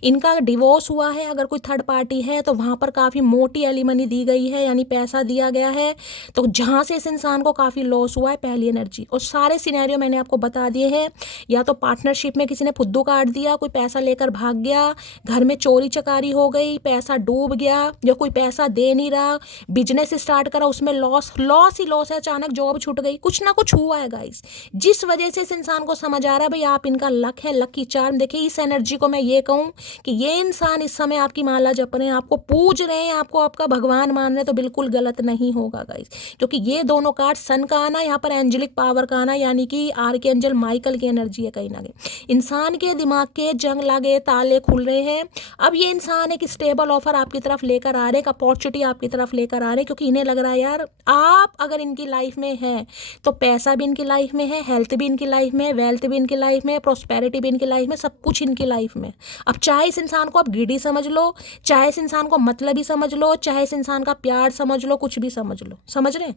इनका डिवोर्स हुआ है, अगर कोई थर्ड पार्टी है तो वहाँ पर काफ़ी मोटी एलिमनी दी गई है, यानी पैसा दिया गया है, तो जहाँ से इस इंसान को काफ़ी लॉस हुआ है, पहली एनर्जी। और सारे सिनेरियो मैंने आपको बता दिए हैं, या तो पार्टनरशिप में किसी ने फुद्दू काट दिया, कोई पैसा लेकर भाग गया, घर में चोरी चकारी हो गई, पैसा डूब गया, या कोई पैसा दे नहीं रहा, बिजनेस स्टार्ट करा उसमें लॉस, लॉस ही लॉस है, अचानक जॉब छूट गई, कुछ ना कुछ हुआ है गाइस, जिस वजह से इस इंसान को समझ आ रहा है भाई आप इनका लक है, लकी चार्म। देखिए इस एनर्जी को मैं ये कहूँ कि ये इंसान इस समय आपकी माला जप रहे हैं, आपको पूज रहे हैं, आपको आपका भगवान मान रहे हैं, तो बिल्कुल गलत नहीं होगा गाइस, क्योंकि ये दोनों कार्ड, सन का आना, यहाँ पर एंजेलिक पावर का आना, यानी कि आर्कएंजल माइकल की एनर्जी है कहीं ना कहीं। इंसान के दिमाग के जंग लागे ताले खुल रहे हैं। अब ये इंसान एक स्टेबल ऑफर आपकी तरफ लेकर आ रहे, एक अपॉर्चुनिटी आपकी तरफ लेकर आ रहे, क्योंकि इन्हें लग रहा है यार आप अगर इनकी लाइफ में है तो पैसा भी इनकी लाइफ में है, हेल्थ भी इनकी लाइफ में, वेल्थ भी इनकी लाइफ में, प्रोस्पेरिटी भी इनकी लाइफ में, सब कुछ इनकी लाइफ में। अब चाहे इस इंसान को आप ग्रीडी समझ लो, चाहे इस इंसान को मतलबी समझ लो, चाहे इस इंसान का प्यार समझ लो, कुछ भी समझ लो, समझ रहे हैं।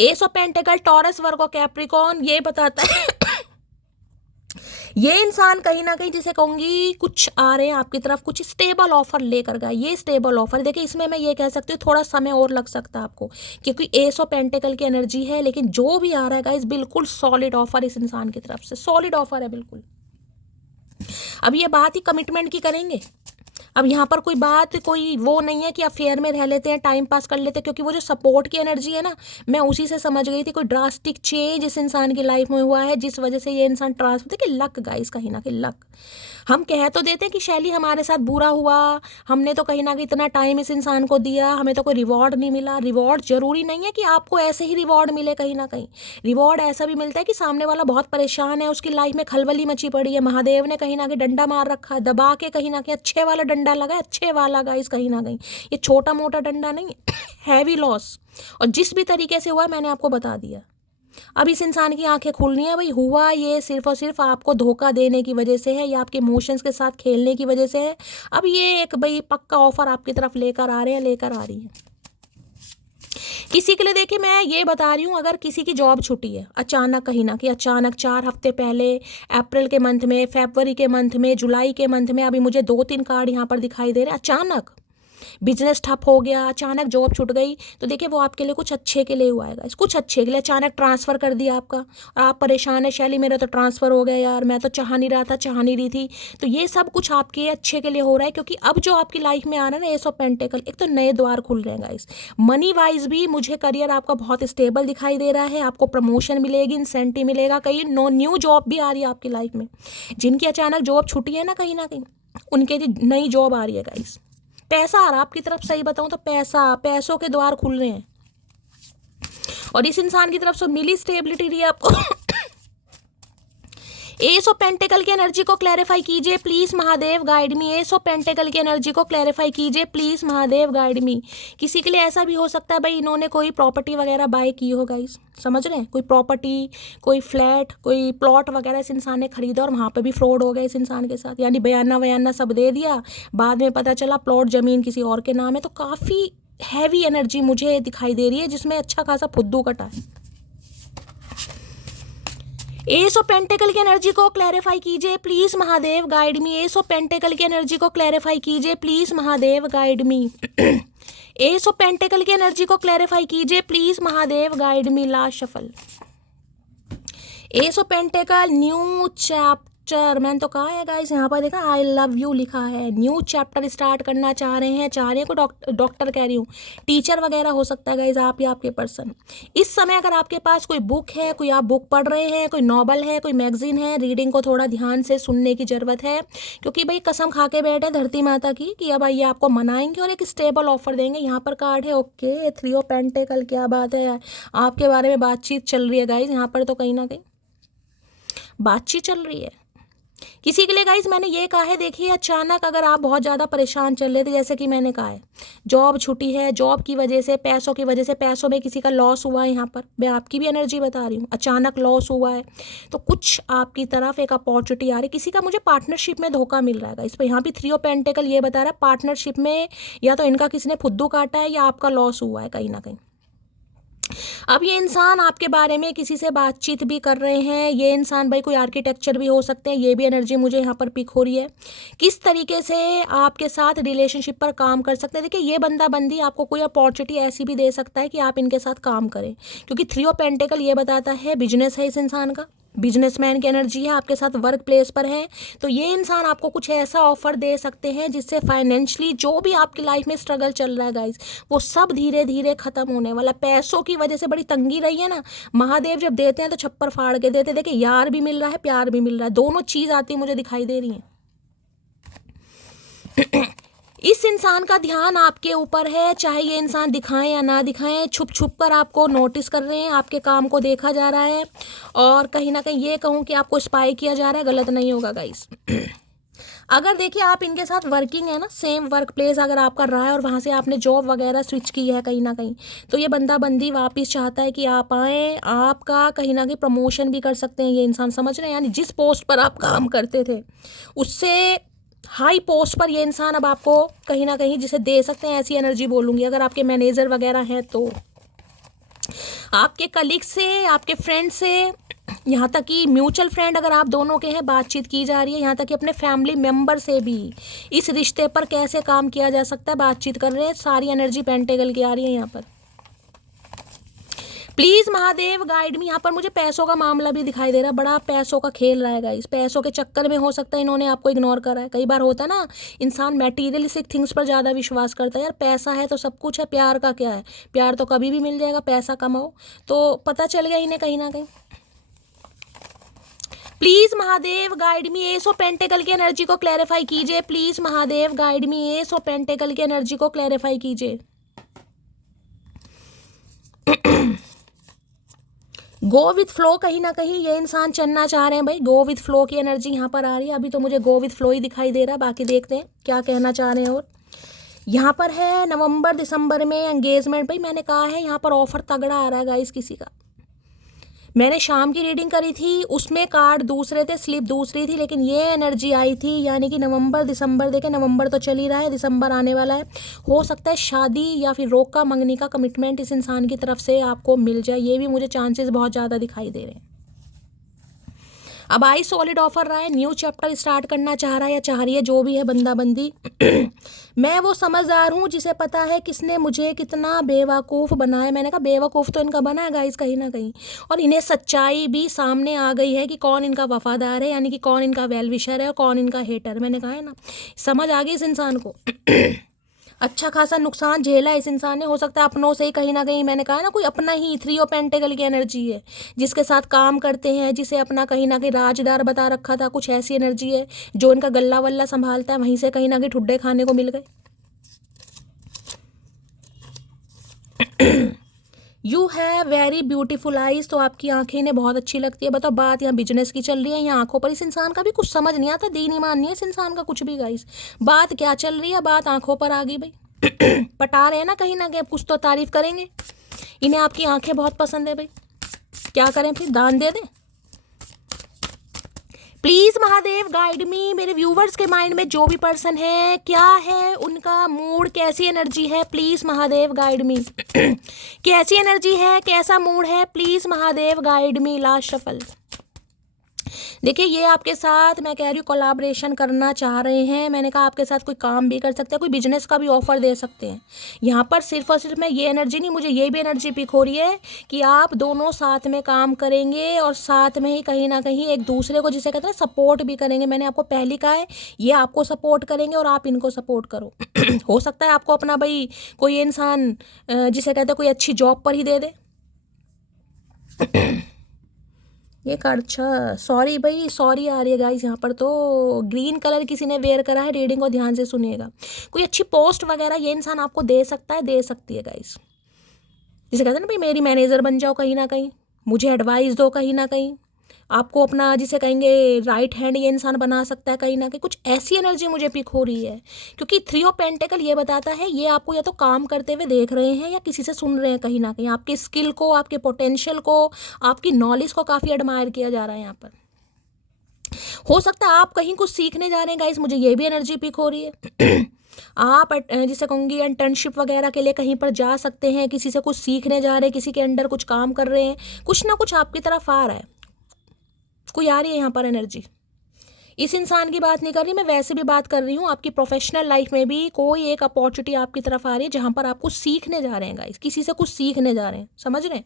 S of pentacle, taurus, Virgo, Capricorn, ये बताता है ये इंसान कहीं ना कहीं जिसे कहूंगी कुछ आ रहे हैं आपकी तरफ, कुछ स्टेबल ऑफर लेकर गए। ये स्टेबल ऑफर देखिए, इसमें मैं ये कह सकती हूँ थोड़ा समय और लग सकता है आपको, क्योंकि एस ऑफ पेंटिकल की एनर्जी है, लेकिन जो भी आ रहा है गाइस बिल्कुल सॉलिड ऑफर इस इंसान की तरफ से, सॉलिड ऑफर है बिल्कुल। अब ये बात ही कमिटमेंट की करेंगे। अब यहाँ पर कोई बात, कोई वो नहीं है कि आप फेयर में रह लेते हैं, टाइम पास कर लेते हैं, क्योंकि वो जो सपोर्ट की एनर्जी है ना, मैं उसी से समझ गई थी कोई ड्रास्टिक चेंज इस इंसान की लाइफ में हुआ है, जिस वजह से ये इंसान ट्रांसफर, देखिए लक गाइस, कहीं ना कहीं लक। हम कह तो देते हैं कि शैली हमारे साथ बुरा हुआ, हमने तो कहीं ना कहीं इतना टाइम इस इंसान को दिया, हमें तो कोई रिवॉर्ड नहीं मिला। रिवॉर्ड जरूरी नहीं है कि आपको ऐसे ही रिवॉर्ड मिले, कहीं ना कहीं रिवॉर्ड ऐसा भी मिलता है कि सामने वाला बहुत परेशान है, उसकी लाइफ में खलबली मची पड़ी है, महादेव ने कहीं ना कहीं डंडा मार रखा है दबा के, कहीं ना कहीं अच्छे वाला डंडा लगा है, अच्छे वाला गाइस, कहीं ना कहीं ये छोटा मोटा डंडा नहीं हैवी लॉस। और जिस भी तरीके से हुआ मैंने आपको बता दिया। अब इस इंसान की आंखें खुलनी है भाई, हुआ ये सिर्फ और सिर्फ आपको धोखा देने की वजह से है, या आपके इमोशंस के साथ खेलने की वजह से है। अब ये एक भाई पक्का ऑफर आपकी तरफ लेकर आ रहे हैं, लेकर आ रही है। किसी के लिए देखिए मैं ये बता रही हूँ, अगर किसी की जॉब छुट्टी है अचानक, कहीं ना कहीं अचानक 4 हफ्ते पहले, अप्रैल के मंथ में, फरवरी के मंथ में, जुलाई के मंथ में, अभी मुझे 2-3 कार्ड यहाँ पर दिखाई दे रहे हैं, अचानक बिजनेस ठप हो गया, अचानक जॉब छूट गई, तो देखिए वो आपके लिए कुछ अच्छे के लिए हुआ है गाइस, कुछ अच्छे के लिए। अचानक ट्रांसफ़र कर दिया आपका और आप परेशान है, शैली मेरा तो ट्रांसफ़र हो गया यार, मैं तो चाह नहीं रहा था, चाह नहीं रही थी। तो ये सब कुछ आपके अच्छे के लिए हो रहा है, क्योंकि अब जो आपकी लाइफ में आ रहा है ना एस ऑफ पेंटिकल, एक तो नए द्वार खुल रहे हैं गाइस। मनी वाइज भी मुझे करियर आपका बहुत स्टेबल दिखाई दे रहा है, आपको प्रमोशन मिलेगी, इंसेंटिव मिलेगा, कहीं न्यू जॉब भी आ रही है आपकी लाइफ में। जिनकी अचानक जॉब छुट्टी है ना कहीं ना कहीं, उनके लिए नई जॉब आ रही है गाइस। पैसा आ रहा है आपकी तरफ, सही बताऊं तो पैसों के द्वार खुल रहे हैं, और इस इंसान की तरफ से मिली स्टेबिलिटी रही है आपको। एस ऑफ पेंटिकल की एनर्जी को क्लैरिफाई कीजिए please Mahadev, guide me. S of pentacle की एनर्जी को क्लैरिफाई कीजिए प्लीज महादेव, गाइड मी। किसी के लिए ऐसा भी हो सकता है भाई इन्होंने कोई प्रॉपर्टी वगैरह बाय की हो गाइस, समझ रहे हैं, कोई प्रॉपर्टी, कोई फ्लैट, कोई प्लॉट वगैरह इस इंसान ने खरीदा और वहाँ पे भी फ्रॉड हो गया इस इंसान के साथ, यानी बयाना सब दे दिया, बाद में पता चला प्लॉट जमीन किसी और के नाम है। तो काफ़ी हैवी एनर्जी मुझे दिखाई दे रही है, जिसमें अच्छा खासा फुद्दू कटा है। एस ऑफ पेंटिकल की एनर्जी को क्लैरिफाई कीजिए please Mahadev, guide me. S of pentacle की एनर्जी को क्लैरिफाई कीजिए please Mahadev, guide me. S of pentacle की एनर्जी को क्लैरिफाई कीजिए please Mahadev, guide me. Last shuffle, S of pentacle, new chapter, मैंने तो कहा है गाइस, यहाँ पर देखा आई लव यू लिखा है, न्यू चैप्टर स्टार्ट करना चाह रहे हैं, कोई डॉक्टर कह रही हूँ, टीचर वगैरह हो सकता है गाइस, आप या आपके पर्सन। इस समय अगर आपके पास कोई बुक है, कोई आप बुक पढ़ रहे हैं, कोई नॉवल है, कोई मैगजीन है, रीडिंग को थोड़ा ध्यान से सुनने की ज़रूरत है, क्योंकि भाई कसम खा के बैठे धरती माता की कि अब ये आपको मनाएंगे और एक स्टेबल ऑफर देंगे। यहाँ पर कार्ड है, ओके, 3 ऑफ पेंटिकल, क्या बात है यार, आपके बारे में बातचीत चल रही है गाइस, यहाँ पर तो कहीं ना कहीं बातचीत चल रही है। किसी के लिए गाइज मैंने ये कहा है, देखिए अचानक अगर आप बहुत ज़्यादा परेशान चल रहे थे, जैसे कि मैंने कहा है जॉब छुट्टी है, जॉब की वजह से, पैसों की वजह से, पैसों में किसी का लॉस हुआ है, यहाँ पर मैं आपकी भी एनर्जी बता रही हूँ, अचानक लॉस हुआ है, तो कुछ आपकी तरफ एक अपॉर्चुनिटी आ रही है। किसी का मुझे पार्टनरशिप में धोखा मिल रहा है इस पर, यहाँ भी 3 ऑफ पेंटिकल ये बता रहा है पार्टनरशिप में या तो इनका किसी ने फुद्दू काटा है या आपका लॉस हुआ है कहीं ना कहीं। अब ये इंसान आपके बारे में किसी से बातचीत भी कर रहे हैं, ये इंसान भाई कोई आर्किटेक्चर भी हो सकते हैं, ये भी एनर्जी मुझे यहाँ पर पिक हो रही है। किस तरीके से आपके साथ रिलेशनशिप पर काम कर सकते हैं, देखिए ये बंदा बंदी आपको कोई अपॉर्चुनिटी ऐसी भी दे सकता है कि आप इनके साथ काम करें, क्योंकि 3 ऑफ पेंटिकल ये बताता है बिजनेस है इस इंसान का, बिजनेसमैन की एनर्जी है, आपके साथ वर्क प्लेस पर है, तो ये इंसान आपको कुछ ऐसा ऑफर दे सकते हैं जिससे फाइनेंशियली जो भी आपकी लाइफ में स्ट्रगल चल रहा है गाइस, वो सब धीरे धीरे खत्म होने वाला। पैसों की वजह से बड़ी तंगी रही है ना, महादेव जब देते हैं तो छप्पर फाड़ के देते, देखिए यार भी मिल रहा है, प्यार भी मिल रहा है, दोनों चीज़ आती मुझे दिखाई दे रही है। इस इंसान का ध्यान आपके ऊपर है, चाहे ये इंसान दिखाएं या ना दिखाएं, छुप छुप कर आपको नोटिस कर रहे हैं, आपके काम को देखा जा रहा है, और कहीं ना कहीं ये कहूँ कि आपको स्पाई किया जा रहा है, गलत नहीं होगा गाइस। अगर देखिए आप इनके साथ वर्किंग है ना, सेम वर्क प्लेस अगर आपका रहा है और वहाँ से आपने जॉब वगैरह स्विच की है कहीं ना कहीं, तो ये बंदा बंदी वापस चाहता है कि आप आएँ, आपका कहीं ना कहीं प्रमोशन भी कर सकते हैं ये इंसान, समझ रहे हैं, यानी जिस पोस्ट पर आप काम करते थे उससे हाई पोस्ट पर ये इंसान अब आपको कहीं ना कहीं जिसे दे सकते हैं, ऐसी एनर्जी बोलूँगी। अगर आपके मैनेजर वगैरह हैं तो आपके कलीग से, आपके फ्रेंड से, यहाँ तक कि म्यूचुअल फ्रेंड अगर आप दोनों के हैं, बातचीत की जा रही है। यहाँ तक कि अपने फैमिली मेंबर से भी इस रिश्ते पर कैसे काम किया जा सकता है बातचीत कर रहे हैं। सारी एनर्जी पेंटेकल की आ रही है यहाँ पर। प्लीज महादेव गाइड मी। यहाँ पर मुझे पैसों का मामला भी दिखाई दे रहा है, बड़ा पैसों का खेल रहा है गाइस। पैसों के चक्कर में हो सकता है इन्होंने आपको इग्नोर करा है। कई बार होता है ना, इंसान मटेरियलिस्टिक थिंग्स पर ज़्यादा विश्वास करता है। यार पैसा है तो सब कुछ है, प्यार का क्या है, प्यार तो कभी भी मिल जाएगा, पैसा कमाओ। तो पता चल गया इन्हें कहीं ना कहीं। Please Mahadev guide me. S of pentacle की एनर्जी को क्लैरिफाई कीजिए। Please Mahadev guide me. S of pentacle की एनर्जी को क्लैरिफाई कीजिए। गो विथ फ्लो, कहीं ना कहीं ये इंसान चलना चाह रहे हैं भाई। गो विथ फ्लो की एनर्जी यहाँ पर आ रही है। अभी तो मुझे गो विथ फ्लो ही दिखाई दे रहा है, बाकी देखते हैं क्या कहना चाह रहे हैं। और यहाँ पर है नवंबर दिसंबर में एंगेजमेंट। भाई मैंने कहा है यहाँ पर ऑफर तगड़ा आ रहा है गाइस किसी का। मैंने शाम की रीडिंग करी थी, उसमें कार्ड दूसरे थे, स्लिप दूसरी थी, लेकिन ये एनर्जी आई थी। यानी कि नवंबर दिसंबर, देखें नवंबर तो चल ही रहा है, दिसंबर आने वाला है। हो सकता है शादी या फिर रोका मंगनी का कमिटमेंट इस इंसान की तरफ से आपको मिल जाए। ये भी मुझे चांसेस बहुत ज़्यादा दिखाई दे रहे हैं। अब आई सॉलिड ऑफर रहा है, न्यू चैप्टर स्टार्ट करना चाह रहा है या चाह रही है, जो भी है बंदा बंदी। मैं वो समझदार हूँ जिसे पता है किसने मुझे कितना बेवकूफ़ बनाया। मैंने कहा बेवकूफ़ तो इनका बना है गाइस कहीं ना कहीं। और इन्हें सच्चाई भी सामने आ गई है कि कौन इनका वफादार है, यानी कि कौन इनका वेल विशर है और कौन इनका हेटर। मैंने कहा है ना, समझ आ गई इस इंसान को। अच्छा खासा नुकसान झेला इस इंसान ने। हो सकता है अपनों से ही कहीं ना कहीं, मैंने कहा है ना, कोई अपना ही 3 ऑफ पेंटेकल की एनर्जी है जिसके साथ काम करते हैं, जिसे अपना कहीं ना कहीं राजदार बता रखा था। कुछ ऐसी एनर्जी है जो इनका गल्ला वल्ला संभालता है, वहीं से कहीं ना कहीं ठुड्डे खाने को मिल गए। You have very beautiful eyes. तो आपकी आंखें इन्हें बहुत अच्छी लगती है। बताओ बात यहाँ बिजनेस की चल रही है या आंखों पर। इस इंसान का भी कुछ समझ नहीं आता, दीन ईमान नहीं है इस इंसान का कुछ भी गाइस। बात क्या चल रही है, बात आंखों पर आ गई भाई। पटा रहे हैं ना कहीं ना कहीं, कुछ तो तारीफ करेंगे। इन्हें आपकी आंखें बहुत पसंद है भाई, क्या करें फिर, दान दे दें। प्लीज महादेव गाइड मी। मेरे व्यूवर्स के माइंड में जो भी पर्सन है, क्या है उनका मूड, कैसी एनर्जी है, प्लीज महादेव गाइड मी। कैसी एनर्जी है, कैसा मूड है, please Mahadev guide me. Last shuffle. देखिए ये आपके साथ, मैं कह रही हूँ, कोलैबोरेशन करना चाह रहे हैं। मैंने कहा आपके साथ कोई काम भी कर सकते हैं, कोई बिजनेस का भी ऑफर दे सकते हैं। यहाँ पर सिर्फ और सिर्फ मैं ये एनर्जी नहीं, मुझे ये भी एनर्जी पिक हो रही है कि आप दोनों साथ में काम करेंगे और साथ में ही कहीं ना कहीं एक दूसरे को, जिसे कहते हैं, सपोर्ट भी करेंगे। मैंने आपको पहले कहा है, ये आपको सपोर्ट करेंगे और आप इनको सपोर्ट करो। हो सकता है आपको अपना भाई कोई इंसान, जिसे कहते हैं, कोई अच्छी जॉब पर ही दे दे। ये कार्ड, अच्छा सॉरी भाई, सॉरी आ रही है गाइस। यहाँ पर तो ग्रीन कलर किसी ने वेयर करा है। रीडिंग को ध्यान से सुनिएगा। कोई अच्छी पोस्ट वगैरह ये इंसान आपको दे सकता है, दे सकती है गाइस। जिसे कहते हैं ना भाई, मेरी मैनेजर बन जाओ कहीं ना कहीं, मुझे एडवाइस दो कहीं ना कहीं, आपको अपना, जिसे कहेंगे, राइट हैंड ये इंसान बना सकता है कहीं ना कहीं। कुछ ऐसी एनर्जी मुझे पिक हो रही है, क्योंकि 3 ऑफ पेंटेकल ये बताता है ये आपको या तो काम करते हुए देख रहे हैं या किसी से सुन रहे हैं कहीं ना कहीं। आपके स्किल को, आपके पोटेंशियल को, आपकी नॉलेज को काफ़ी एडमायर किया जा रहा है यहाँ पर। हो सकता है आप कहीं कुछ सीखने जा रहे हैं गाइस, मुझे ये भी एनर्जी पिक हो रही है। आप जिसे कहूँगी इंटर्नशिप वगैरह के लिए कहीं पर जा सकते हैं, किसी से कुछ सीखने जा रहे हैं, किसी के अंडर कुछ काम कर रहे हैं, कुछ ना कुछ आपकी तरफ आ रहा है। कोई आ रही है यहाँ पर एनर्जी। इस इंसान की बात नहीं कर रही मैं, वैसे भी बात कर रही हूँ। आपकी प्रोफेशनल लाइफ में भी कोई एक अपॉर्चुनिटी आपकी तरफ आ रही है जहाँ पर आप कुछ सीखने जा रहे हैं गाइस, किसी से कुछ सीखने जा रहे हैं, समझ रहे हैं।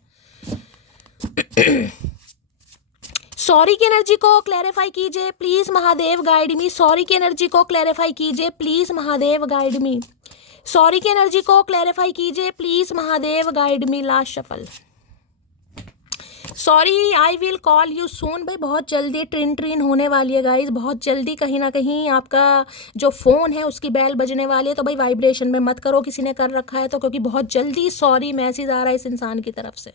सॉरी की एनर्जी को क्लैरिफाई कीजिए please Mahadev guide me. Sorry की एनर्जी को क्लैरिफाई कीजिए please Mahadev guide me. Sorry की एनर्जी को क्लैरिफाई कीजिए please Mahadev guide me. Last shuffle. Sorry I will call you soon. भाई बहुत जल्दी ट्रिन होने वाली है गाइज, बहुत जल्दी कहीं ना कहीं आपका जो फ़ोन है उसकी बेल बजने वाली है। तो भाई वाइब्रेशन में मत करो, किसी ने कर रखा है तो, क्योंकि बहुत जल्दी सॉरी मैसेज आ रहा है इस इंसान की तरफ से।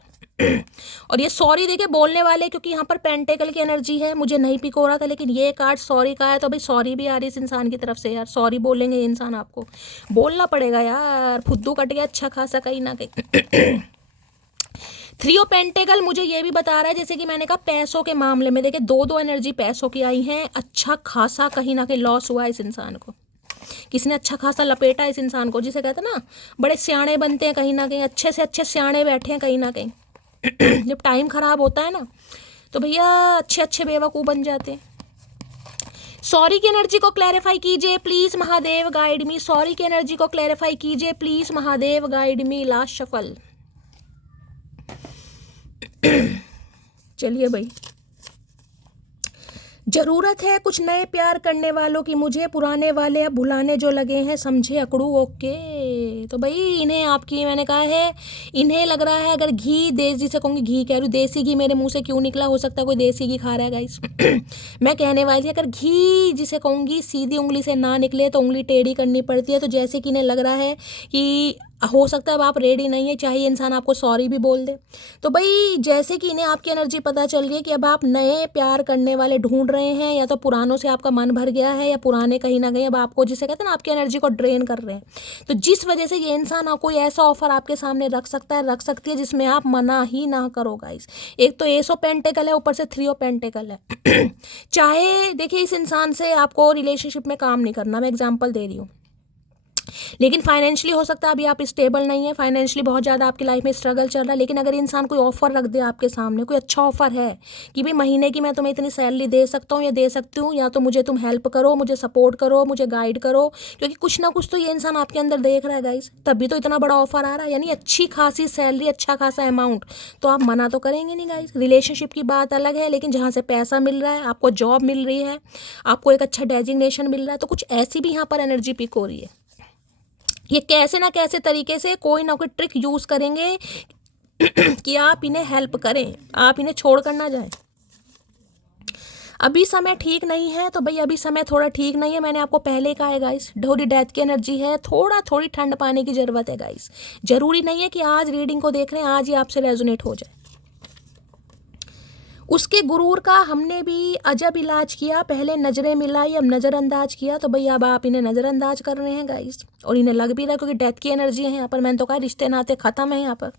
और ये सॉरी देखिए बोलने वाले, क्योंकि यहाँ पर पेंटेकल की एनर्जी है, मुझे नहीं पिक हो रहा था, लेकिन ये कार्ड सॉरी का है। तो भाई सॉरी भी आ रही है इस इंसान की तरफ से। यार सॉरी बोलेंगे ये इंसान, आपको बोलना पड़ेगा यार, फुद्दू कट गया अच्छा खासा कहीं ना कहीं। 3 ऑफ पेंटेकल मुझे ये भी बता रहा है, जैसे कि मैंने कहा पैसों के मामले में देखिए 2 एनर्जी पैसों की आई हैं। अच्छा खासा कहीं ना कहीं लॉस हुआ इस इंसान को, किसी ने अच्छा खासा लपेटा इस इंसान को, जिसे कहते हैं ना बड़े सियाणे बनते हैं कहीं ना कहीं, अच्छे से अच्छे सियाणे बैठे हैं कहीं ना कहीं। जब टाइम ख़राब होता है ना तो भैया अच्छे अच्छे बेवकूफ़ बन जाते हैं। सॉरी की एनर्जी को क्लैरिफाई कीजिए please Mahadev guide me. Sorry की एनर्जी को क्लैरिफाई कीजिए please Mahadev guide me. Last shuffle. चलिए भाई, जरूरत है कुछ नए प्यार करने वालों की मुझे, पुराने वाले अब भुलाने जो लगे हैं, समझे अकड़ू। ओके, तो भाई इन्हें आपकी, मैंने कहा है इन्हें लग रहा है अगर घी जिसे कहूँगी घी कह रही हूँ, देसी घी मेरे मुंह से क्यों निकला, हो सकता है कोई देसी घी खा रहा है गाइस। मैं कहने वाली थी अगर घी जिसे कहूँगी सीधी उंगली से ना निकले तो उंगली टेढ़ी करनी पड़ती है। तो जैसे कि इन्हें लग रहा है कि हो सकता है अब आप रेडी नहीं है, चाहे इंसान आपको सॉरी भी बोल दे। तो भाई जैसे कि इन्हें आपकी एनर्जी पता चल रही है कि अब आप नए प्यार करने वाले ढूंढ रहे हैं, या तो पुरानों से आपका मन भर गया है, या पुराने कहीं ना कहीं अब आपको जिसे कहते हैं ना आपकी एनर्जी को ड्रेन कर रहे हैं। तो जिस वजह से ये इंसान कोई ऐसा ऑफर आपके सामने रख सकता है, रख सकती है जिसमें आप मना ही ना करो गाइस। एक तो एस ऑफ पेंटिकल है, ऊपर से 3 ऑफ पेंटिकल है। चाहे देखिए इस इंसान से आपको रिलेशनशिप में काम नहीं करना, मैं एग्जाम्पल दे रही हूँ, लेकिन फाइनेंशियली हो सकता है अभी आप स्टेबल नहीं है, फाइनेंशियली बहुत ज़्यादा आपकी लाइफ में स्ट्रगल चल रहा है। लेकिन अगर इंसान कोई ऑफर रख दे आपके सामने, कोई अच्छा ऑफर है कि भाई महीने की मैं तुम्हें इतनी सैलरी दे सकता हूँ या दे सकती हूँ, या तो मुझे तुम हेल्प करो, मुझे सपोर्ट करो, मुझे गाइड करो, क्योंकि कुछ ना कुछ तो ये इंसान आपके अंदर देख रहा है गाइस, तभी तो इतना बड़ा ऑफर आ रहा है, यानी अच्छी खासी सैलरी, अच्छा खासा अमाउंट, तो आप मना तो करेंगे नहीं गाइस। रिलेशनशिप की बात अलग है, लेकिन जहाँ से पैसा मिल रहा है, आपको जॉब मिल रही है, आपको एक अच्छा डेजिग्नेशन मिल रहा है, तो कुछ ऐसी भी यहाँ पर एनर्जी पिक हो रही है। ये कैसे ना कैसे तरीके से कोई ना कोई ट्रिक यूज़ करेंगे कि आप इन्हें हेल्प करें, आप इन्हें छोड़ कर ना जाएं। अभी समय ठीक नहीं है, तो भाई अभी समय थोड़ा ठीक नहीं है, मैंने आपको पहले कहा है गाइस, थोड़ी डेथ की एनर्जी है, थोड़ी ठंड पाने की ज़रूरत है गाइस। जरूरी नहीं है कि आज रीडिंग को देख रहे हैं आज ही आपसे रेजोनेट हो जाए। उसके गुरूर का हमने भी अजब इलाज किया, पहले नज़रें मिलाई अब नज़रअंदाज किया, तो भाई अब आप इन्हें नज़रअंदाज कर रहे हैं गाइस, और इन्हें लग भी रहा है क्योंकि डेथ की एनर्जी है यहाँ पर। मैंने तो कहा रिश्ते नाते ख़त्म है यहाँ पर।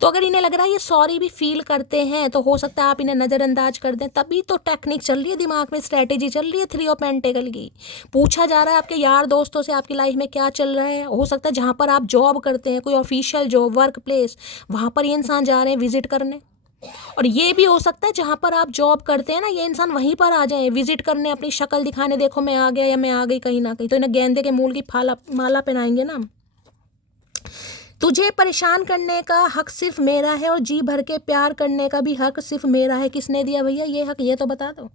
तो अगर इन्हें लग रहा है ये सॉरी भी फील करते हैं, तो हो सकता है आप इन्हें नज़रअंदाज कर दें। तभी तो टेक्निक चल रही है दिमाग में, स्ट्रैटेजी चल रही है 3 ऑफ पेंटिकल की। पूछा जा रहा है आपके यार दोस्तों से आपकी लाइफ में क्या चल रहा है। हो सकता है जहाँ पर आप जॉब करते हैं, कोई ऑफिशियल जॉब, वर्क प्लेस, वहाँ पर ये इंसान जा रहे हैं विजिट करने। और ये भी हो सकता है जहाँ पर आप जॉब करते हैं ना, ये इंसान वहीं पर आ जाए विजिट करने, अपनी शक्ल दिखाने, देखो मैं आ गया या मैं आ गई कहीं ना कहीं। तो इन्हें गेंदे के मूल की माला पहनाएंगे ना। तुझे परेशान करने का हक सिर्फ मेरा है, और जी भर के प्यार करने का भी हक सिर्फ मेरा है। किसने दिया भैया ये हक, ये तो बता दो।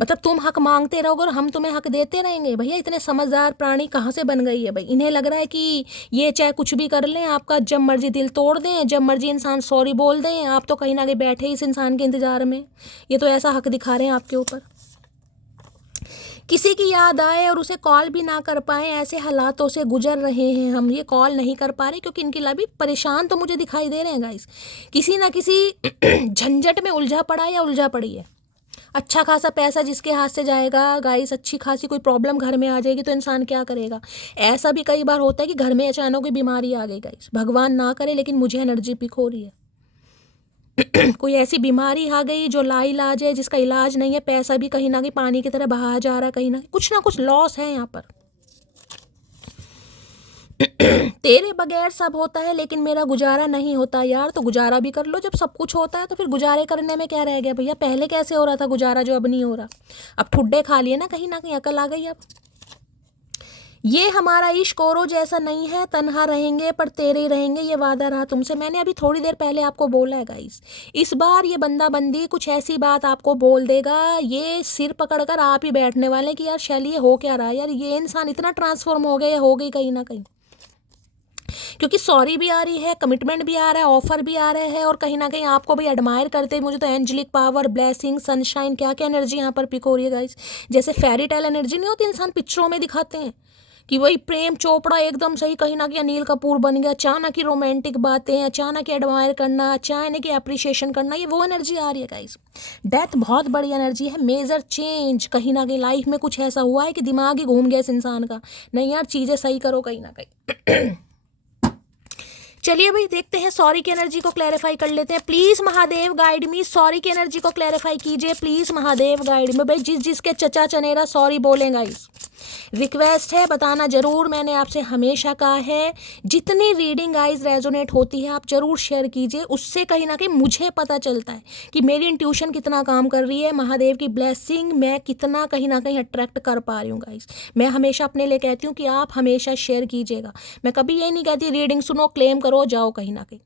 मतलब तुम हक मांगते रहोगे और हम तुम्हें हक देते रहेंगे? भैया इतने समझदार प्राणी कहाँ से बन गई है भाई। इन्हें लग रहा है कि ये चाहे कुछ भी कर लें, आपका जब मर्जी दिल तोड़ दें, जब मर्जी इंसान सॉरी बोल दें, आप तो कहीं ना कहीं बैठे इस इंसान के इंतजार में। ये तो ऐसा हक दिखा रहे हैं आपके ऊपर। किसी की याद आए और उसे कॉल भी ना कर पाए, ऐसे हालातों से गुजर रहे हैं हम। ये कॉल नहीं कर पा रहे क्योंकि इनके लिए भी परेशान तो मुझे दिखाई दे रहे हैं गाइस, किसी ना किसी झंझट में उलझा पड़ा है या उलझा पड़ी है। अच्छा खासा पैसा जिसके हाथ से जाएगा गाइस, अच्छी खासी कोई प्रॉब्लम घर में आ जाएगी तो इंसान क्या करेगा। ऐसा भी कई बार होता है कि घर में अचानक कोई बीमारी आ गई गाइस, भगवान ना करे, लेकिन मुझे एनर्जी पिक हो रही है। कोई ऐसी बीमारी आ गई जो लाइलाज है, जिसका इलाज नहीं है, पैसा भी कहीं ना कहीं पानी की तरह बहाया जा रहा है, कहीं ना कुछ लॉस है यहाँ पर। तेरे बगैर सब होता है लेकिन मेरा गुजारा नहीं होता यार। तो गुजारा भी कर लो, जब सब कुछ होता है तो फिर गुजारे करने में क्या रह गया भैया। पहले कैसे हो रहा था गुजारा जो अब नहीं हो रहा। अब ठुड्डे खा लिए ना, कहीं ना कहीं अकल आ गई अब। ये हमारा इश्क औरों जैसा नहीं है, तन्हा रहेंगे पर तेरे ही रहेंगे, ये वादा रहा तुमसे। मैंने अभी थोड़ी देर पहले आपको बोला है गाइस, इस बार ये बंदा बंदी कुछ ऐसी बात आपको बोल देगा, ये सिर पकड़कर आप ही बैठने वाले कि यार शैली ये हो क्या रहा है यार, ये इंसान इतना ट्रांसफॉर्म हो गया या हो गई कहीं ना कहीं। क्योंकि सॉरी भी आ रही है, कमिटमेंट भी आ रहा है, ऑफर भी आ रहा है, और कहीं ना कहीं आपको भी एडमायर करते हैं। मुझे तो एंजेलिक पावर, ब्लेसिंग, सनशाइन, क्या क्या एनर्जी यहाँ पर पिक हो रही है गाइस। जैसे फेरी टेल एनर्जी नहीं होती, इंसान पिक्चरों में दिखाते हैं कि वही प्रेम चोपड़ा एकदम सही कहीं ना कहीं अनिल कपूर बन गया, अचानक ही रोमांटिक बातें, अचानक ही एडमायर करना, अचानक ही अप्रिशिएशन करना, ये वो एनर्जी आ रही है गाइस। डेथ बहुत बड़ी एनर्जी है, मेजर चेंज, कहीं ना कहीं लाइफ में कुछ ऐसा हुआ है कि दिमाग ही घूम गया इस इंसान का। नहीं यार चीज़ें सही करो कहीं ना कहीं। चलिए भाई देखते हैं, सॉरी की एनर्जी को क्लैरिफाई कर लेते हैं। Please Mahadev guide me, sorry की एनर्जी को क्लैरिफाई कीजिए प्लीज महादेव गाइड मी। भाई जिसके चचा चनेरा सॉरी बोलेगा इस, रिक्वेस्ट है, बताना जरूर, मैंने आपसे हमेशा कहा है जितनी रीडिंग गाइज रेजोनेट होती है आप जरूर शेयर कीजिए, उससे कहीं ना कहीं मुझे पता चलता है कि मेरी इंट्यूशन कितना काम कर रही है, महादेव की ब्लेसिंग मैं कितना कहीं ना कहीं अट्रैक्ट कर पा रही हूँ गाइज। मैं हमेशा अपने लिए कहती हूँ कि आप हमेशा शेयर कीजिएगा, मैं कभी ये नहीं कहती रीडिंग सुनो क्लेम करो जाओ कहीं ना कहीं।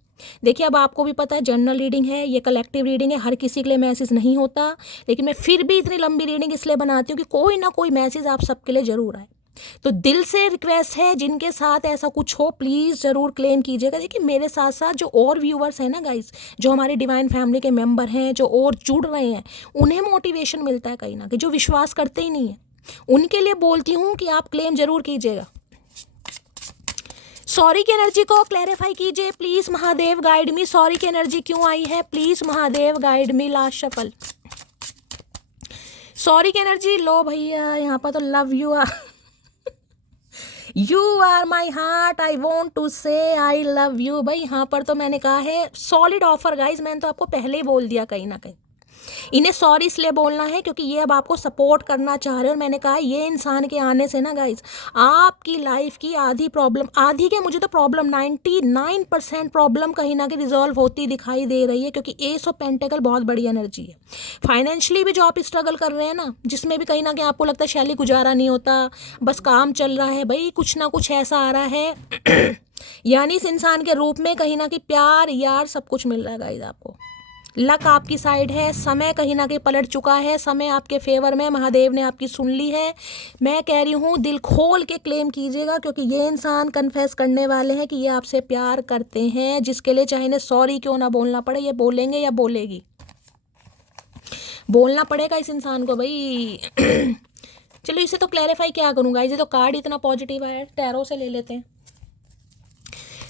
देखिए अब आपको भी पता है जनरल रीडिंग है, ये कलेक्टिव रीडिंग है, हर किसी के लिए मैसेज नहीं होता, लेकिन मैं फिर भी इतनी लंबी रीडिंग इसलिए बनाती हूँ कि कोई ना कोई मैसेज आप सबके लिए ज़रूर आए। तो दिल से रिक्वेस्ट है जिनके साथ ऐसा कुछ हो प्लीज़ ज़रूर क्लेम कीजिएगा। देखिए मेरे साथ साथ जो और व्यूवर्स हैं ना गाइस, जो हमारी डिवाइन फैमिली के मेंबर हैं, जो और जुड़ रहे हैं, उन्हें मोटिवेशन मिलता है कहीं ना कहीं, जो विश्वास करते ही नहीं है उनके लिए बोलती हूँ कि आप क्लेम ज़रूर कीजिएगा। सॉरी की एनर्जी को क्लैरिफाई कीजिए please Mahadev guide me. Sorry की एनर्जी क्यों आई है please Mahadev guide me. Last shuffle sorry की एनर्जी लो भैया, यहाँ पर तो love you are you are my heart, I want to say I love you. भाई यहाँ पर तो मैंने कहा है सॉलिड ऑफर गाइज, मैंने तो आपको पहले ही बोल दिया कहीं ना कहीं। इन्हें सॉरी इसलिए बोलना है क्योंकि ये अब आपको सपोर्ट करना चाह रहे हैं, और मैंने कहा ये इंसान के आने से ना गाइज आपकी लाइफ की आधी प्रॉब्लम, आधी क्या मुझे तो प्रॉब्लम 99% प्रॉब्लम कहीं ना कहीं रिजॉल्व होती दिखाई दे रही है, क्योंकि एस ऑफ पेंटिकल बहुत बड़ी एनर्जी है। फाइनेंशियली भी जो आप स्ट्रगल कर रहे हैं ना, जिसमें भी कहीं ना कहीं आपको लगता है शैली गुजारा नहीं होता, बस काम चल रहा है, भाई कुछ ना कुछ ऐसा आ रहा है यानी इस इंसान के रूप में कहीं ना कहीं प्यार यार सब कुछ मिल रहा है गाइज आपको। लक आपकी साइड है, समय कहीं ना कहीं पलट चुका है, समय आपके फेवर में, महादेव ने आपकी सुन ली है। मैं कह रही हूँ दिल खोल के क्लेम कीजिएगा, क्योंकि ये इंसान कन्फेस करने वाले हैं कि ये आपसे प्यार करते हैं, जिसके लिए चाहे इन्हें सॉरी क्यों ना बोलना पड़े, ये बोलेंगे या बोलेगी, बोलना पड़ेगा इस इंसान को भाई चलो इसे तो क्लैरिफाई क्या करूँगा, इसे तो कार्ड इतना पॉजिटिव है, टैरो से ले लेते हैं।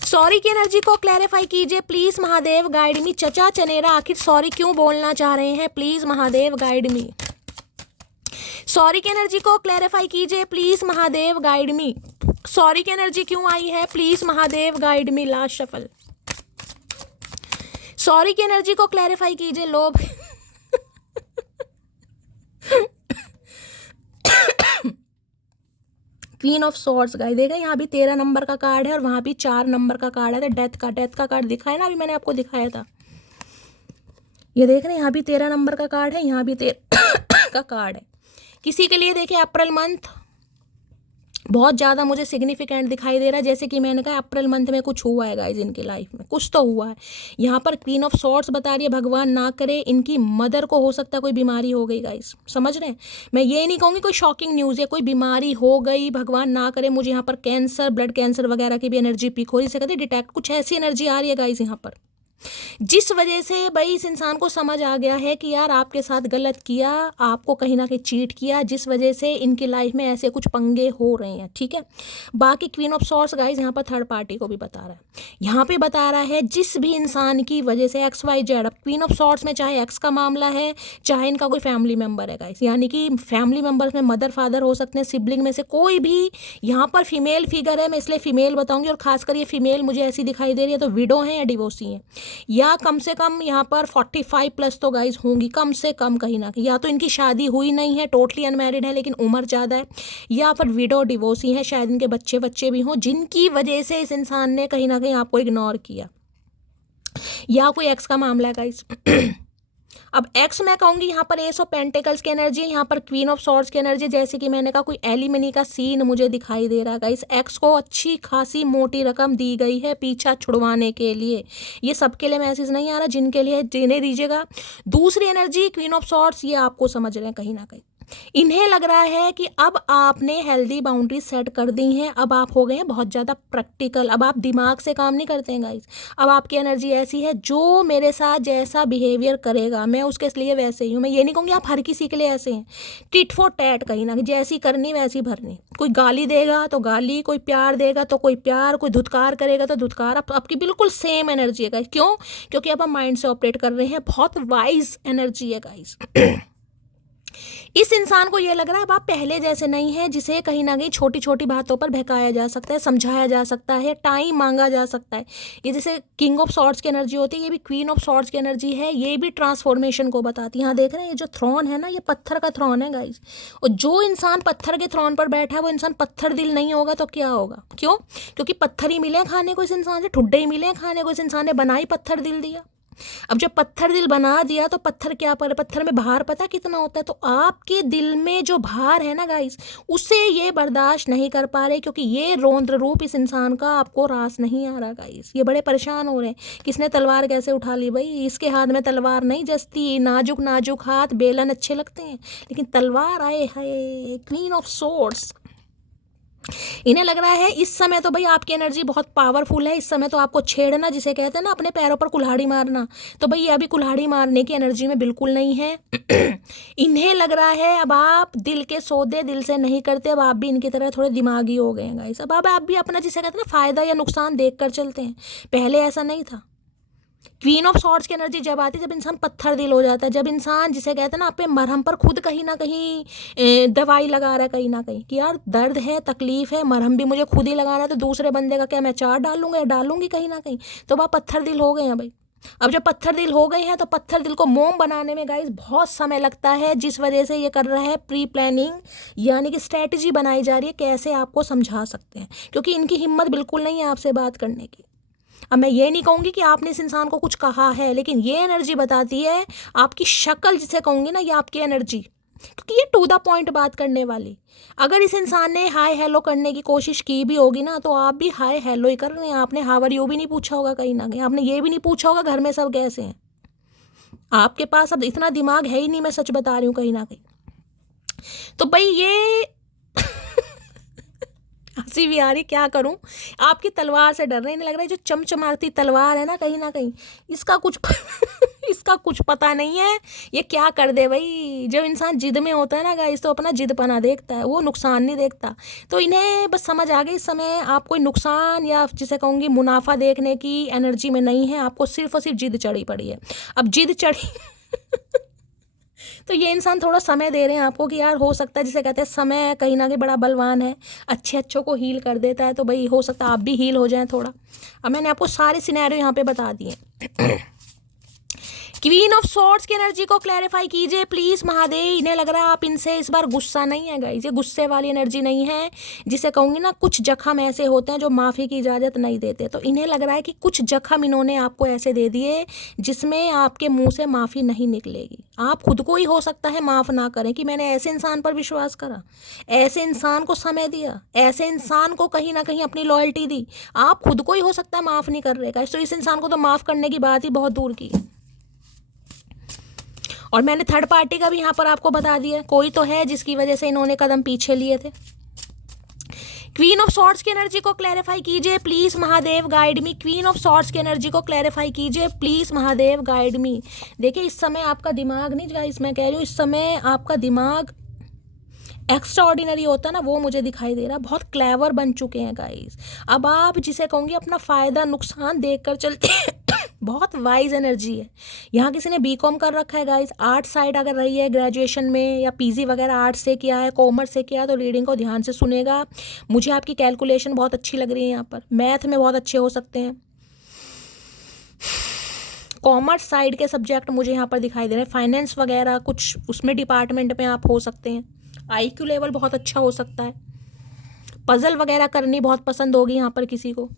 सॉरी की एनर्जी को क्लैरिफाई कीजिए प्लीज महादेव गाइड मी। चचा चनेरा आखिर सॉरी क्यों बोलना चाह रहे हैं please Mahadev guide me. Sorry की एनर्जी को क्लैरिफाई कीजिए please Mahadev guide me. Sorry की एनर्जी क्यों आई है please Mahadev guide me. Last shuffle sorry की एनर्जी को क्लैरिफाई कीजिए लोग क्वीन ऑफ सॉर्ड्स गाइस, देखा यहाँ भी 13 नंबर का कार्ड है और वहाँ भी 4 नंबर का कार्ड है, तो डेथ का कार्ड दिखा है ना, अभी मैंने आपको दिखाया था। ये देख रहे हैं यहाँ भी 13 नंबर का कार्ड है, यहाँ भी 13 का कार्ड है। किसी के लिए देखिए अप्रैल मंथ बहुत ज़्यादा मुझे सिग्निफिकेंट दिखाई दे रहा है, जैसे कि मैंने कहा अप्रैल मंथ में कुछ हुआ है गाइज इनकी लाइफ में, कुछ तो हुआ है। यहाँ पर क्वीन ऑफ सॉर्ड्स बता रही है भगवान ना करे इनकी मदर को हो सकता है कोई बीमारी हो गई गाइज, समझ रहे हैं। मैं ये नहीं कहूँगी कोई शॉकिंग न्यूज़ है, कोई बीमारी हो गई भगवान ना करे। मुझे यहाँ पर कैंसर, ब्लड कैंसर वगैरह की भी एनर्जी पिक हो रही है, डिटेक्ट कुछ ऐसी एनर्जी आ रही है गाइज यहाँ पर, जिस वजह से भाई इस इंसान को समझ आ गया है कि यार आपके साथ गलत किया, आपको कहीं ना कहीं चीट किया, जिस वजह से इनकी लाइफ में ऐसे कुछ पंगे हो रहे हैं, ठीक है। बाकी क्वीन ऑफ सॉर्ड्स गाइस यहाँ पर थर्ड पार्टी को भी बता रहा है, यहाँ पे बता रहा है जिस भी इंसान की वजह से XYZ। अब क्वीन ऑफ सॉर्ड्स में चाहे एक्स का मामला है, चाहे इनका कोई फैमिली मेम्बर है गाइस, यानी कि फैमिली मेम्बर्स में मदर फादर हो सकते हैं, सिबलिंग में से कोई भी यहाँ पर फीमेल फिगर है, मैं इसलिए फीमेल बताऊंगी, और खासकर ये फीमेल मुझे ऐसी दिखाई दे रही है, तो विडो है या डिवोर्सी है, या कम से कम यहाँ पर 45 प्लस तो गाइज होंगी कम से कम कहीं ना कहीं, या तो इनकी शादी हुई नहीं है, टोटली अनमैरिड है लेकिन उम्र ज़्यादा है, या फिर विडो डिवोर्सी है, शायद इनके बच्चे भी हों, जिनकी वजह से इस इंसान ने कहीं ना कहीं आपको इग्नोर किया, या कोई एक्स का मामला है गाइज। अब एक्स मैं कहूँगी यहाँ पर एस ऑफ पेंटिकल्स की एनर्जी, यहाँ पर क्वीन ऑफ सॉर्ड्स की एनर्जी, जैसे कि मैंने कहा कोई एलिमनी का सीन मुझे दिखाई दे रहा है गाइस। एक्स को अच्छी खासी मोटी रकम दी गई है पीछा छुड़वाने के लिए, ये सबके लिए मैसेज नहीं आ रहा, जिनके लिए जिन्हें दीजिएगा। दूसरी एनर्जी क्वीन ऑफ सॉर्ड्स, ये आपको समझ रहे हैं कहीं ना कहीं, इन्हें लग रहा है कि अब आपने हेल्दी बाउंड्री सेट कर दी हैं, अब आप हो गए हैं बहुत ज़्यादा प्रैक्टिकल, अब आप दिमाग से काम नहीं करते हैं गाइस। अब आपकी एनर्जी ऐसी है जो मेरे साथ जैसा बिहेवियर करेगा मैं उसके लिए वैसे ही हूँ। मैं ये नहीं कहूँगी आप हर किसी के लिए ऐसे हैं, टिट फॉर टैट कहीं ना, जैसी करनी वैसी भरनी। कोई गाली देगा तो गाली, कोई प्यार देगा तो कोई प्यार, कोई धुतकार करेगा तो धुतकार, आपकी बिल्कुल सेम एनर्जी है गाइस। क्यों? क्योंकि अब हम माइंड से ऑपरेट कर रहे हैं, बहुत वाइज एनर्जी है गाइस। इस इंसान को ये लग रहा है अब आप पहले जैसे नहीं है, जिसे कहीं ना कहीं छोटी छोटी बातों पर बहकाया जा सकता है, समझाया जा सकता है, टाइम मांगा जा सकता है। ये जैसे किंग ऑफ सॉर्ड्स की एनर्जी होती है, ये भी क्वीन ऑफ सॉर्ड्स की एनर्जी है, ये भी ट्रांसफॉर्मेशन को बताती है। यहाँ देख रहे हैं ये जो थ्रोन है ना, ये पत्थर का थ्रोन है गाइज। और जो इंसान पत्थर के थ्रोन पर बैठा है वो इंसान पत्थर दिल नहीं होगा तो क्या होगा? क्यों? क्योंकि पत्थर ही मिले खाने को इस इंसान से, ठुड्डे ही मिले खाने को, इस इंसान ने बनाई पत्थर दिल दिया। अब जब पत्थर दिल बना दिया तो पत्थर क्या पर, पत्थर में भार पता कितना होता है? तो आपके दिल में जो भार है ना गाइस, उसे ये बर्दाश्त नहीं कर पा रहे, क्योंकि ये रौद्र रूप इस इंसान का आपको रास नहीं आ रहा गाइस। ये बड़े परेशान हो रहे हैं, किसने तलवार कैसे उठा ली भाई? इसके हाथ में तलवार नहीं जचती, नाजुक नाजुक हाथ, बेलन अच्छे लगते हैं, लेकिन तलवार आए है, क्वीन ऑफ सोर्ड्स। इन्हें लग रहा है इस समय तो भाई आपकी एनर्जी बहुत पावरफुल है, इस समय तो आपको छेड़ना, जिसे कहते हैं ना अपने पैरों पर कुल्हाड़ी मारना, तो भाई ये अभी कुल्हाड़ी मारने की एनर्जी में बिल्कुल नहीं है। इन्हें लग रहा है अब आप दिल के सौदे दिल से नहीं करते, अब आप भी इनकी तरह थोड़े दिमागी हो गए हैं गाइस। अब आप भी अपना, जिसे कहते हैं ना, फायदा या नुकसान देख कर चलते हैं, पहले ऐसा नहीं था। क्वीन ऑफ सॉर्ड्स की एनर्जी जब आती है, जब इंसान पत्थर दिल हो जाता है, जब इंसान, जिसे कहते हैं ना, अपने मरहम पर खुद कहीं ना कहीं दवाई लगा रहा है, कहीं ना कहीं कि यार दर्द है, तकलीफ है, मरहम भी मुझे खुद ही लगाना है, तो दूसरे बंदे का क्या मैं चार डालूंगा या डालूंगी कहीं ना कहीं, तो वह पत्थर दिल हो गए हैं भाई। अब जब पत्थर दिल हो गए हैं तो पत्थर दिल को मोम बनाने में गाइस बहुत समय लगता है, जिस वजह से ये कर रहा है प्री प्लानिंग, यानी कि स्ट्रैटेजी बनाई जा रही है कैसे आपको समझा सकते हैं, क्योंकि इनकी हिम्मत बिल्कुल नहीं है आपसे बात करने की। अब मैं ये नहीं कहूँगी कि आपने इस इंसान को कुछ कहा है, लेकिन ये एनर्जी बताती है, आपकी शक्ल जिसे कहूँगी ना, ये आपकी एनर्जी, क्योंकि ये टू द पॉइंट बात करने वाली। अगर इस इंसान ने हाय हेलो करने की कोशिश की भी होगी ना, तो आप भी हाय हेलो ही कर रहे हैं। आपने हाउ आर यू भी नहीं पूछा होगा, कहीं ना कहीं आपने ये भी नहीं पूछा होगा घर में सब कैसे हैं। आपके पास अब इतना दिमाग है ही नहीं, मैं सच बता रही हूँ कहीं ना कहीं। तो भाई ये हंसी भी आ रही, क्या करूं, आपकी तलवार से डर रहे नहीं लग रहा है। जो चमचमाती तलवार है ना, कहीं ना कहीं इसका कुछ इसका कुछ पता नहीं है ये क्या कर दे भाई। जब इंसान जिद में होता है ना गाइस, तो अपना जिदपना देखता है, वो नुकसान नहीं देखता। तो इन्हें बस समझ आ गई, इस समय आप कोई नुकसान या जिसे कहूँगी मुनाफा देखने की एनर्जी में नहीं है, आपको सिर्फ और सिर्फ जिद चढ़ी पड़ी है। अब जिद चढ़ी तो ये इंसान थोड़ा समय दे रहे हैं आपको कि यार हो सकता है, जिसे कहते हैं समय कहीं ना कहीं बड़ा बलवान है, अच्छे अच्छों को हील कर देता है, तो भाई हो सकता है आप भी हील हो जाएं थोड़ा। अब मैंने आपको सारे सिनेरियो यहाँ पे बता दिए। क्वीन ऑफ सॉर्ड्स की एनर्जी को क्लैरिफाई कीजिए प्लीज महादेव। इन्हें लग रहा है आप इनसे इस बार गुस्सा नहीं है गाइस, ये गुस्से वाली एनर्जी नहीं है, जिसे कहूँगी ना कुछ जख्म ऐसे होते हैं जो माफ़ी की इजाज़त नहीं देते। तो इन्हें लग रहा है कि कुछ जख्म इन्होंने आपको ऐसे दे दिए जिसमें आपके मुंह से माफ़ी नहीं निकलेगी। आप खुद को ही हो सकता है माफ़ ना करें कि मैंने ऐसे इंसान पर विश्वास करा, ऐसे इंसान को समय दिया, ऐसे इंसान को कहीं ना कहीं अपनी लॉयल्टी दी। आप खुद को ही हो सकता है माफ़ नहीं कर रहे गाइस, तो इस इंसान को तो माफ़ करने की बात ही बहुत दूर की है। और मैंने थर्ड पार्टी का भी यहाँ पर आपको बता दिया, कोई तो है जिसकी वजह से इन्होंने कदम पीछे लिए थे। क्वीन ऑफ सॉर्ड्स की एनर्जी को क्लैरिफाई कीजिए please Mahadev, guide me. Queen of swords की एनर्जी को क्लैरिफाई कीजिए प्लीज महादेव, गाइड मी। देखिए इस समय आपका दिमाग नहीं गाइस, मैं कह रही हूँ इस समय आपका दिमाग एक्स्ट्रा ऑर्डिनरी होता है ना, वो मुझे दिखाई दे रहा है। बहुत क्लेवर बन चुके हैं गाइस। अब आप जिसे कहूँगी अपना फ़ायदा नुकसान देख कर चलते हैं। बहुत वाइज एनर्जी है। यहाँ किसी ने बीकॉम कर रखा है गाइस, आर्ट साइड अगर रही है ग्रेजुएशन में, या पीजी वगैरह आर्ट से किया है, कॉमर्स से किया है, तो रीडिंग को ध्यान से सुनेगा। मुझे आपकी कैलकुलेशन बहुत अच्छी लग रही है, यहाँ पर मैथ में बहुत अच्छे हो सकते हैं। कॉमर्स साइड के सब्जेक्ट मुझे यहाँ पर दिखाई दे रहे हैं, फाइनेंस वगैरह कुछ उसमें डिपार्टमेंट में आप हो सकते हैं। आईक्यू लेवल बहुत अच्छा हो सकता है। पजल वगैरह करनी बहुत पसंद होगी यहाँ पर किसी को।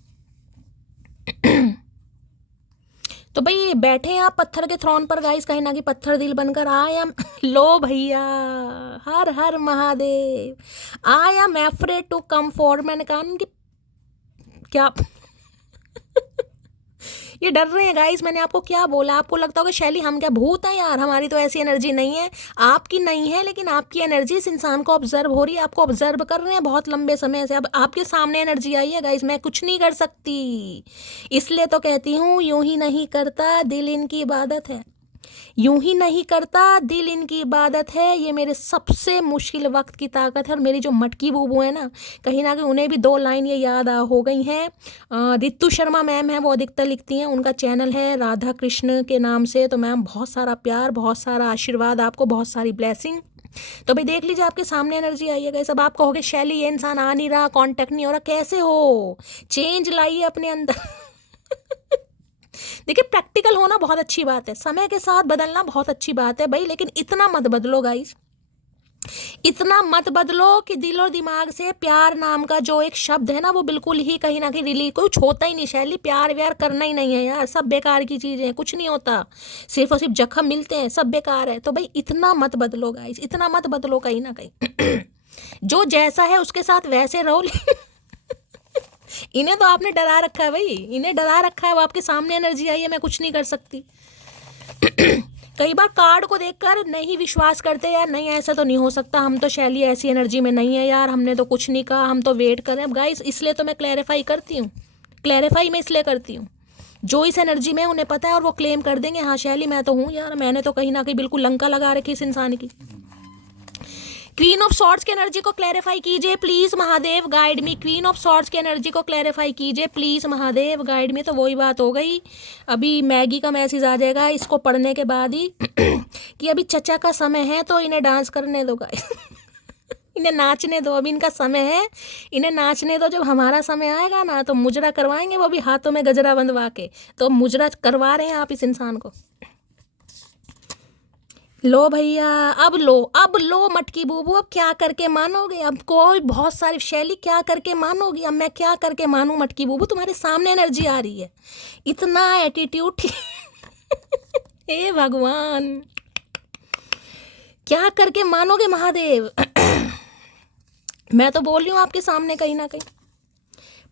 तो भाई बैठे हैं आप पत्थर के थ्रोन पर गाइस, कहीं ना कहीं पत्थर दिल बनकर। आई एम लो भैया, Har Har Mahadev, I am afraid to come forward. मैंने कहा कि क्या ये डर रहे हैं गाइस, मैंने आपको क्या बोला? आपको लगता होगा शैली हम क्या भूत हैं यार, हमारी तो ऐसी एनर्जी नहीं है। आपकी नहीं है, लेकिन आपकी एनर्जी इस इंसान को ऑब्जर्व हो रही है, आपको ऑब्जर्व कर रहे हैं बहुत लंबे समय से। अब आपके सामने एनर्जी आई है गाइस, मैं कुछ नहीं कर सकती, इसलिए तो कहती हूँ यूं ही नहीं करता दिल इनकी इबादत है, यूं ही नहीं करता दिल इनकी इबादत है। ये मेरे सबसे मुश्किल वक्त की ताकत है। और मेरी जो मटकी बूबू है ना, कहीं ना कहीं उन्हें भी 2 लाइन ये याद हो गई हैं। रितु शर्मा मैम है, वो अधिकतर लिखती हैं, उनका चैनल है राधा कृष्ण के नाम से। तो मैम बहुत सारा प्यार, बहुत सारा आशीर्वाद आपको, बहुत सारी ब्लेसिंग। तो भाई देख लीजिए आपके सामने एनर्जी आई है गाइस। अब आप कहोगे शैली ये इंसान आ नहीं रहा, कांटेक्ट नहीं हो रहा, कैसे हो? चेंज लाइए अपने अंदर। देखिए प्रैक्टिकल होना बहुत अच्छी बात है, समय के साथ बदलना बहुत अच्छी बात है भाई, लेकिन इतना मत बदलो गाइस, इतना मत बदलो कि दिल और दिमाग से प्यार नाम का जो एक शब्द है ना वो बिल्कुल ही कहीं ना कहीं रिलीज कुछ होता ही नहीं। शैली प्यार व्यार करना ही नहीं है यार, सब बेकार की चीजें हैं, कुछ नहीं होता, सिर्फ और सिर्फ जख्म मिलते हैं, सब बेकार है। तो भाई इतना मत बदलो गाइस, इतना मत बदलो कहीं ना कहीं। जो जैसा है उसके साथ वैसे रहो। इन्हें तो आपने डरा रखा है भाई, इन्हें डरा रखा है, वो आपके सामने एनर्जी आई है, मैं कुछ नहीं कर सकती। कई बार कार्ड को देखकर नहीं विश्वास करते यार, नहीं ऐसा तो नहीं हो सकता, हम तो शैली ऐसी एनर्जी में नहीं है यार, हमने तो कुछ नहीं कहा, हम तो वेट कर रहे हैं। गाइस इसलिए तो मैं क्लैरिफाई करती हूँ, क्लैरिफाई मैं इसलिए करती हूँ, जो इस एनर्जी में उन्हें पता है और वो क्लेम कर देंगे हाँ शैली मैं तो हूँ यार, मैंने तो कहीं ना कहीं बिल्कुल लंका लगा रखी इस इंसान की। क्वीन ऑफ सॉर्ड्स की एनर्जी को क्लैरिफाई कीजिए please Mahadev, guide me. Queen of swords की एनर्जी को क्लैरिफाई कीजिए प्लीज महादेव, गाइड मी। तो वही बात हो गई, अभी मैगी का मैसेज आ जाएगा इसको पढ़ने के बाद ही कि अभी चचा का समय है तो इन्हें डांस करने दो गाइस। इन्हें नाचने दो, अभी इनका समय है, इन्हें नाचने दो। जब हमारा समय आएगा ना तो मुजरा करवाएंगे, वो भी हाथों में गजरा बंधवा के। तो मुजरा करवा रहे हैं आप इस इंसान को। लो भैया, अब लो मटकी बूबू, अब क्या करके मानोगे? अब कोई बहुत सारी शैली क्या करके मानोगी? अब मैं क्या करके मानूं मटकी बूबू? तुम्हारे सामने एनर्जी आ रही है, इतना एटीट्यूड। हे भगवान, क्या करके मानोगे महादेव? मैं तो बोल रही हूँ आपके सामने कहीं ना कहीं।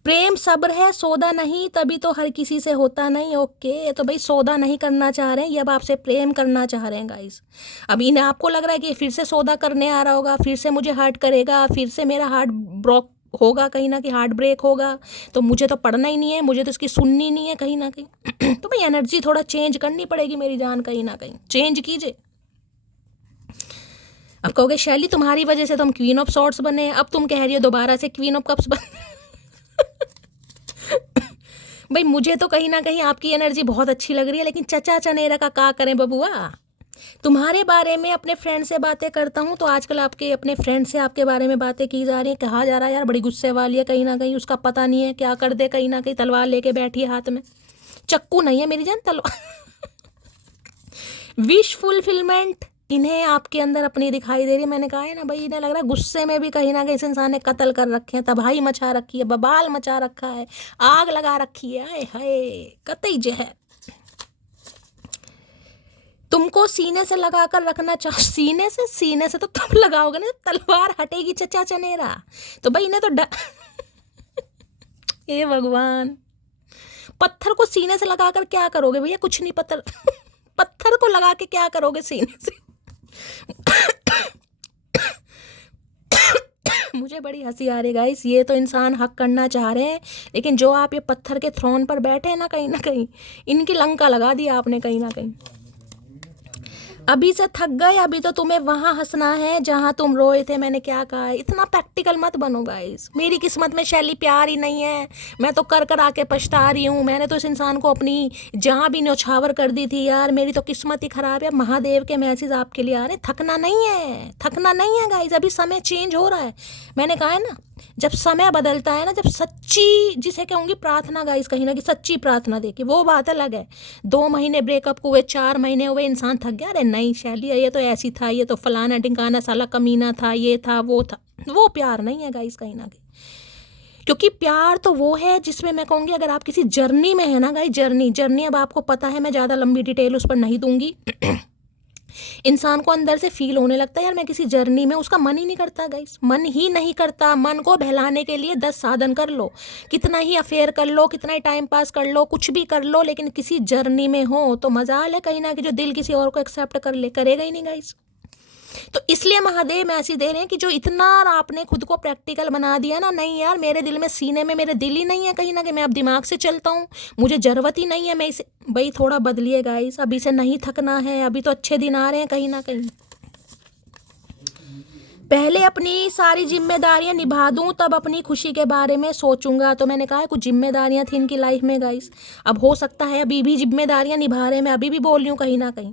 प्रेम सब्र है सौदा नहीं, तभी तो हर किसी से होता नहीं। ओके, तो भाई सौदा नहीं करना चाह रहे हैं, ये अब आपसे प्रेम करना चाह रहे हैं गाइस। अब इन्हें आपको लग रहा है कि फिर से सौदा करने आ रहा होगा, फिर से मुझे हर्ट करेगा, फिर से मेरा हार्ट ब्रोक होगा, कहीं ना कहीं हार्ट ब्रेक होगा, तो मुझे तो पढ़ना ही नहीं है, मुझे तो इसकी सुननी नहीं है कहीं ना कहीं। तो भाई एनर्जी थोड़ा चेंज करनी पड़ेगी मेरी जान, कहीं ना कहीं चेंज कीजिए। अब कहोगे शैली तुम्हारी वजह से तो हम क्वीन ऑफ सॉर्ड्स बने, अब तुम कह रही हो दोबारा से क्वीन ऑफ कप्स बने। भाई मुझे तो कहीं ना कहीं आपकी एनर्जी बहुत अच्छी लग रही है, लेकिन चचा चनेरा का क्या करें बबुआ? तुम्हारे बारे में अपने फ्रेंड से बातें करता हूँ तो आजकल आपके अपने फ्रेंड से आपके बारे में बातें की जा रही हैं, कहा जा रहा है यार बड़ी गुस्से वाली है, कहीं ना कहीं उसका पता नहीं है क्या कर दे, कहीं ना कहीं तलवार लेके बैठी है हाथ में, चक्कू नहीं है मेरी जान, तलवार। विश फुलफिलमेंट इन्हें आपके अंदर अपनी दिखाई दे रही है। मैंने कहा है ना भाई, इन्हें लग रहा है गुस्से में भी कहीं ना कहीं इस इंसान ने कत्ल कर रखे हैं, तबाही मचा रखी है, बबाल मचा रखा है, आग लगा रखी है, आए हाय कतई जहर। तुमको सीने से लगा कर रखना चाहो, सीने से तो तुम लगाओगे ना, तलवार हटेगी चचा चनेरा। तो भाई इन्हें तो हे भगवान, पत्थर को सीने से लगा कर क्या करोगे भैया? कुछ नहीं, पत्थर को लगा के क्या करोगे सीने से? मुझे बड़ी हंसी आ रही गाइस, ये तो इंसान हक करना चाह रहे हैं, लेकिन जो आप ये पत्थर के थ्रोन पर बैठे हैं ना कहीं इनकी लंका लगा दी आपने कहीं ना कहीं। अभी से थक गए, अभी तो तुम्हें वहां हंसना है जहां तुम रोए थे। मैंने क्या कहा है, इतना प्रैक्टिकल मत बनो गाइस। मेरी किस्मत में शैली प्यार ही नहीं है, मैं तो कर आके पछता रही हूँ, मैंने तो इस इंसान को अपनी जहाँ भी न्यौछावर कर दी थी यार, मेरी तो किस्मत ही खराब है। महादेव के मैसेज आपके लिए आ रहे, थकना नहीं है, थकना नहीं है गाइस, अभी समय चेंज हो रहा है। मैंने कहा है ना, जब समय बदलता है ना, जब सच्ची जिसे कहूँगी प्रार्थना गाइस, कहीं ना कहीं सच्ची प्रार्थना देखी, वो बात अलग है। 2 महीने ब्रेकअप को हुए, 4 महीने हुए, इंसान थक गया, अरे नहीं शैली ये तो ऐसी था, ये तो फलाना ढिंकाना साला कमीना था, ये था वो था, वो प्यार नहीं है गाइस कहीं ना कहीं। क्योंकि प्यार तो वो है जिसमें मैं कहूँगी अगर आप किसी जर्नी में है ना गाइस, जर्नी अब आपको पता है, मैं ज़्यादा लंबी डिटेल उस पर नहीं दूंगी। इंसान को अंदर से फील होने लगता है यार मैं किसी जर्नी में, उसका मन ही नहीं करता गाइस, मन ही नहीं करता। मन को बहलाने के लिए 10 साधन कर लो, कितना ही अफेयर कर लो, कितना ही टाइम पास कर लो, कुछ भी कर लो, लेकिन किसी जर्नी में हो तो मजाल है कहीं ना कि जो दिल किसी और को एक्सेप्ट करेगा ही नहीं गाइस। तो इसलिए महादेव मैसेज दे रहे हैं कि जो इतना आपने खुद को प्रैक्टिकल बना दिया ना, नहीं यार मेरे दिल में, सीने में मेरे दिल ही नहीं है कहीं ना कहीं, मैं अब दिमाग से चलता हूँ, मुझे जरूरत ही नहीं है, मैं इसे भाई थोड़ा बदलिए गाइस, अभी से नहीं थकना है, अभी तो अच्छे दिन आ रहे हैं कहीं ना कहीं। पहले अपनी सारी जिम्मेदारियां निभा दूं तब अपनी खुशी के बारे में सोचूंगा। तो मैंने कहा है कुछ जिम्मेदारियां थी इनकी लाइफ में गाइस, अब हो सकता है अभी भी जिम्मेदारियां निभा रहे हैं, मैं अभी भी बोल रही हूँ कहीं ना कहीं।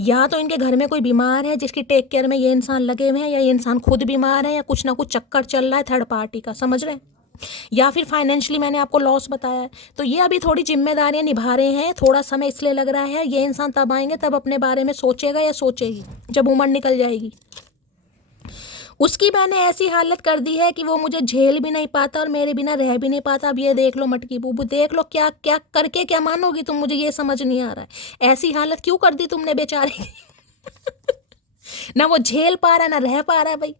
या तो इनके घर में कोई बीमार है जिसकी टेक केयर में ये इंसान लगे हुए हैं, या ये इंसान खुद बीमार है, या कुछ ना कुछ चक्कर चल रहा है थर्ड पार्टी का, समझ रहे हैं। या फिर फाइनेंशियली मैंने आपको लॉस बताया है, तो ये अभी थोड़ी जिम्मेदारियां निभा रहे हैं, थोड़ा समय इसलिए लग रहा है। ये इंसान तब आएंगे तब अपने बारे में सोचेगा या सोचेगी जब उम्र निकल जाएगी। उसकी मैंने ऐसी हालत कर दी है कि वो मुझे झेल भी नहीं पाता और मेरे बिना रह भी नहीं पाता। अब ये देख लो मटकी बूबू, देख लो क्या क्या करके क्या मानोगी तुम, मुझे ये समझ नहीं आ रहा है। ऐसी हालत क्यों कर दी तुमने बेचारे की? ना वो झेल पा रहा ना रह पा रहा। भाई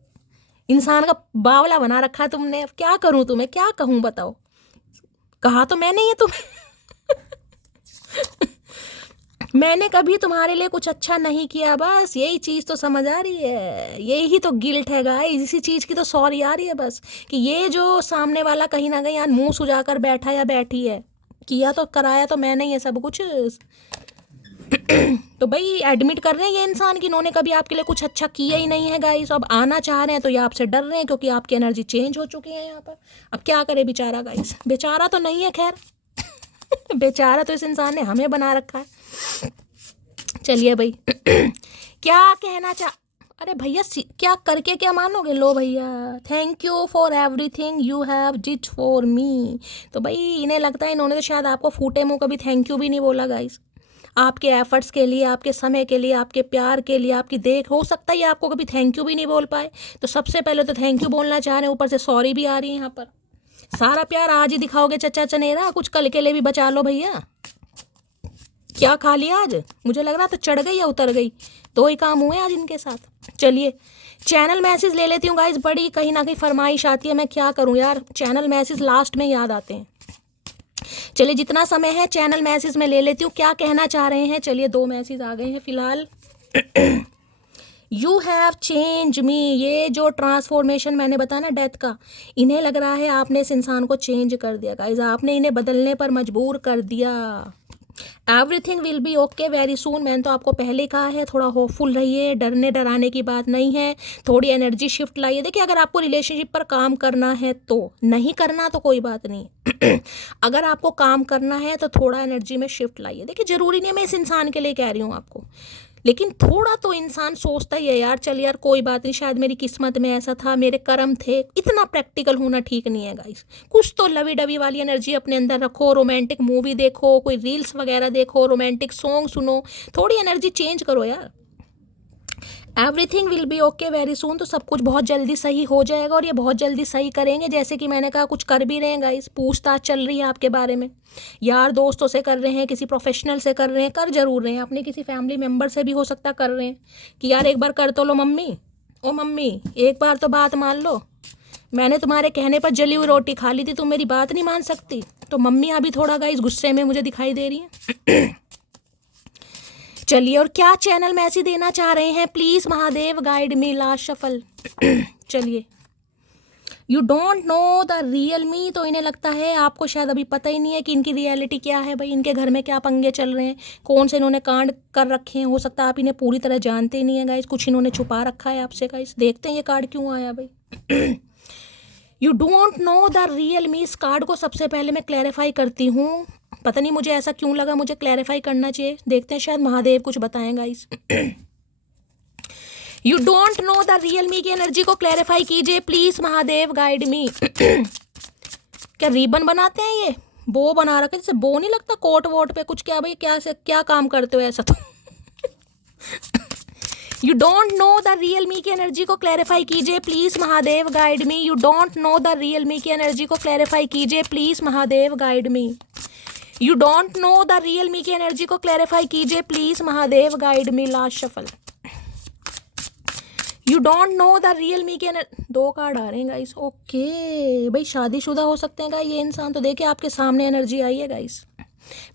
इंसान का बावला बना रखा तुमने। अब क्या करूं, तुम्हें क्या कहूं बताओ। कहा तो मैंने ये तुम्हें मैंने कभी तुम्हारे लिए कुछ अच्छा नहीं किया, बस यही चीज़ तो समझ आ रही है। यही तो गिल्ट है गाइस, इसी चीज़ की तो सॉरी आ रही है बस, कि ये जो सामने वाला कहीं ना कहीं यार मुंह सुजाकर बैठा या बैठी है, किया तो कराया तो मैंने ही है सब कुछ। तो भाई एडमिट कर रहे हैं ये इंसान कि इन्होंने कभी आपके लिए कुछ अच्छा किया ही नहीं है गाइस। अब आना चाह रहे हैं तो ये आपसे डर रहे हैं क्योंकि आपकी एनर्जी चेंज हो चुकी है यहाँ पर। अब क्या करे बेचारा गाइस, बेचारा तो नहीं है खैर बेचारा तो इस इंसान ने हमें बना रखा है। चलिए भाई क्या कहना चाह, अरे भैया क्या करके क्या मानोगे। लो भैया, thank you for everything you have did for me. तो भाई इन्हें लगता है इन्होंने तो शायद आपको फूटे मुंह कभी थैंक यू भी नहीं बोला गाइस। आपके एफर्ट्स के लिए, आपके समय के लिए, आपके प्यार के लिए, आपकी देख, हो सकता है आपको कभी थैंक यू भी नहीं बोल पाए। तो सबसे पहले तो थैंक यू बोलना चाह रहे हैं, ऊपर से सॉरी भी आ रही है यहाँ पर। सारा प्यार आज ही दिखाओगे चचा चनेरा, कुछ कल के लिए भी बचा लो भैया। क्या खा लिया आज, मुझे लग रहा तो चढ़ गई या उतर गई, दो ही काम हुए आज इनके साथ। चलिए चैनल मैसेज ले लेती हूँ गाइस, बड़ी कहीं ना कहीं फरमाइश आती है, मैं क्या करूँ यार, चैनल मैसेज लास्ट में याद आते हैं। चलिए जितना समय है चैनल मैसेज में ले लेती हूँ, क्या कहना चाह रहे हैं। चलिए 2 मैसेज आ गए हैं फिलहाल। यू हैव चेंज मी, ये जो ट्रांसफॉर्मेशन मैंने बताया ना डेथ का, इन्हें लग रहा है आपने इस इंसान को चेंज कर दिया गाइस, आपने इन्हें बदलने पर मजबूर कर दिया। Everything will be okay very soon, मैंने तो आपको पहले कहा है, थोड़ा होपफुल रहिए, डरने डराने की बात नहीं है, थोड़ी एनर्जी शिफ्ट लाइए। देखिए अगर आपको रिलेशनशिप पर काम करना है तो, नहीं करना तो कोई बात नहीं अगर आपको काम करना है तो थोड़ा एनर्जी में शिफ्ट लाइए। देखिए ज़रूरी नहीं है मैं इस इंसान के लिए कह रही हूँ आपको, लेकिन थोड़ा तो इंसान सोचता ही है यार, चल यार कोई बात नहीं, शायद मेरी किस्मत में ऐसा था, मेरे कर्म थे। इतना प्रैक्टिकल होना ठीक नहीं है गाइस, कुछ तो लवी डवी वाली एनर्जी अपने अंदर रखो, रोमांटिक मूवी देखो, कोई रील्स वगैरह देखो, रोमांटिक सॉन्ग सुनो, थोड़ी एनर्जी चेंज करो यार। Everything will be okay very soon, तो सब कुछ बहुत जल्दी सही हो जाएगा और ये बहुत जल्दी सही करेंगे। जैसे कि मैंने कहा कुछ कर भी रहे हैं गाइस, पूछताछ चल रही है आपके बारे में, यार दोस्तों से कर रहे हैं, किसी प्रोफेशनल से कर रहे हैं, कर जरूर रहे हैं, अपने किसी फैमिली मेम्बर से भी हो सकता कर रहे हैं कि यार एक बार कर तो लो मम्मी, ओ मम्मी एक बार तो बात मान लो, मैंने तुम्हारे कहने पर जली हुई रोटी खा ली थी, तुम मेरी बात नहीं मान सकती। तो मम्मी अभी थोड़ा गाइस गुस्से में मुझे दिखाई दे रही हैं चलिए और क्या चैनल मैसेज देना चाह रहे हैं, please Mahadev guide me last shuffle चलिए you don't know the real me, तो इन्हें लगता है आपको शायद अभी पता ही नहीं है कि इनकी रियलिटी क्या है। भाई इनके घर में क्या पंगे चल रहे हैं, कौन से इन्होंने कांड कर रखे हैं, हो सकता है आप इन्हें पूरी तरह जानते ही नहीं है गाइस, कुछ इन्होंने छुपा रखा है आपसे गाइस। देखते हैं ये कार्ड क्यों आया भाई you don't know the real me, इस कार्ड को सबसे पहले मैं क्लैरिफाई करती हूँ, पता नहीं मुझे ऐसा क्यों लगा, मुझे क्लैरिफाई करना चाहिए, देखते हैं शायद महादेव कुछ बताएं guys you don't know the real me की एनर्जी को क्लैरिफाई कीजिए प्लीज महादेव गाइड मी क्या रिबन बनाते हैं ये, बो बना रखे, जैसे बो नहीं लगता कोट वोट पे कुछ, क्या भाई क्या काम करते हो ऐसा तो you don't know the real me की एनर्जी को क्लैरिफाई कीजिए please Mahadev guide me, you don't know the real me की एनर्जी को क्लैरिफाई कीजिए please Mahadev guide me, you don't know the real me की एनर्जी को क्लैरिफाई कीजिए please Mahadev guide me last shuffle. You don't know the real me की energy, 2 card आ रहे हैं guys. Okay भाई शादीशुदा हो सकते हैं गाइस ये इंसान, तो देखिए आपके सामने एनर्जी आई है गाइस।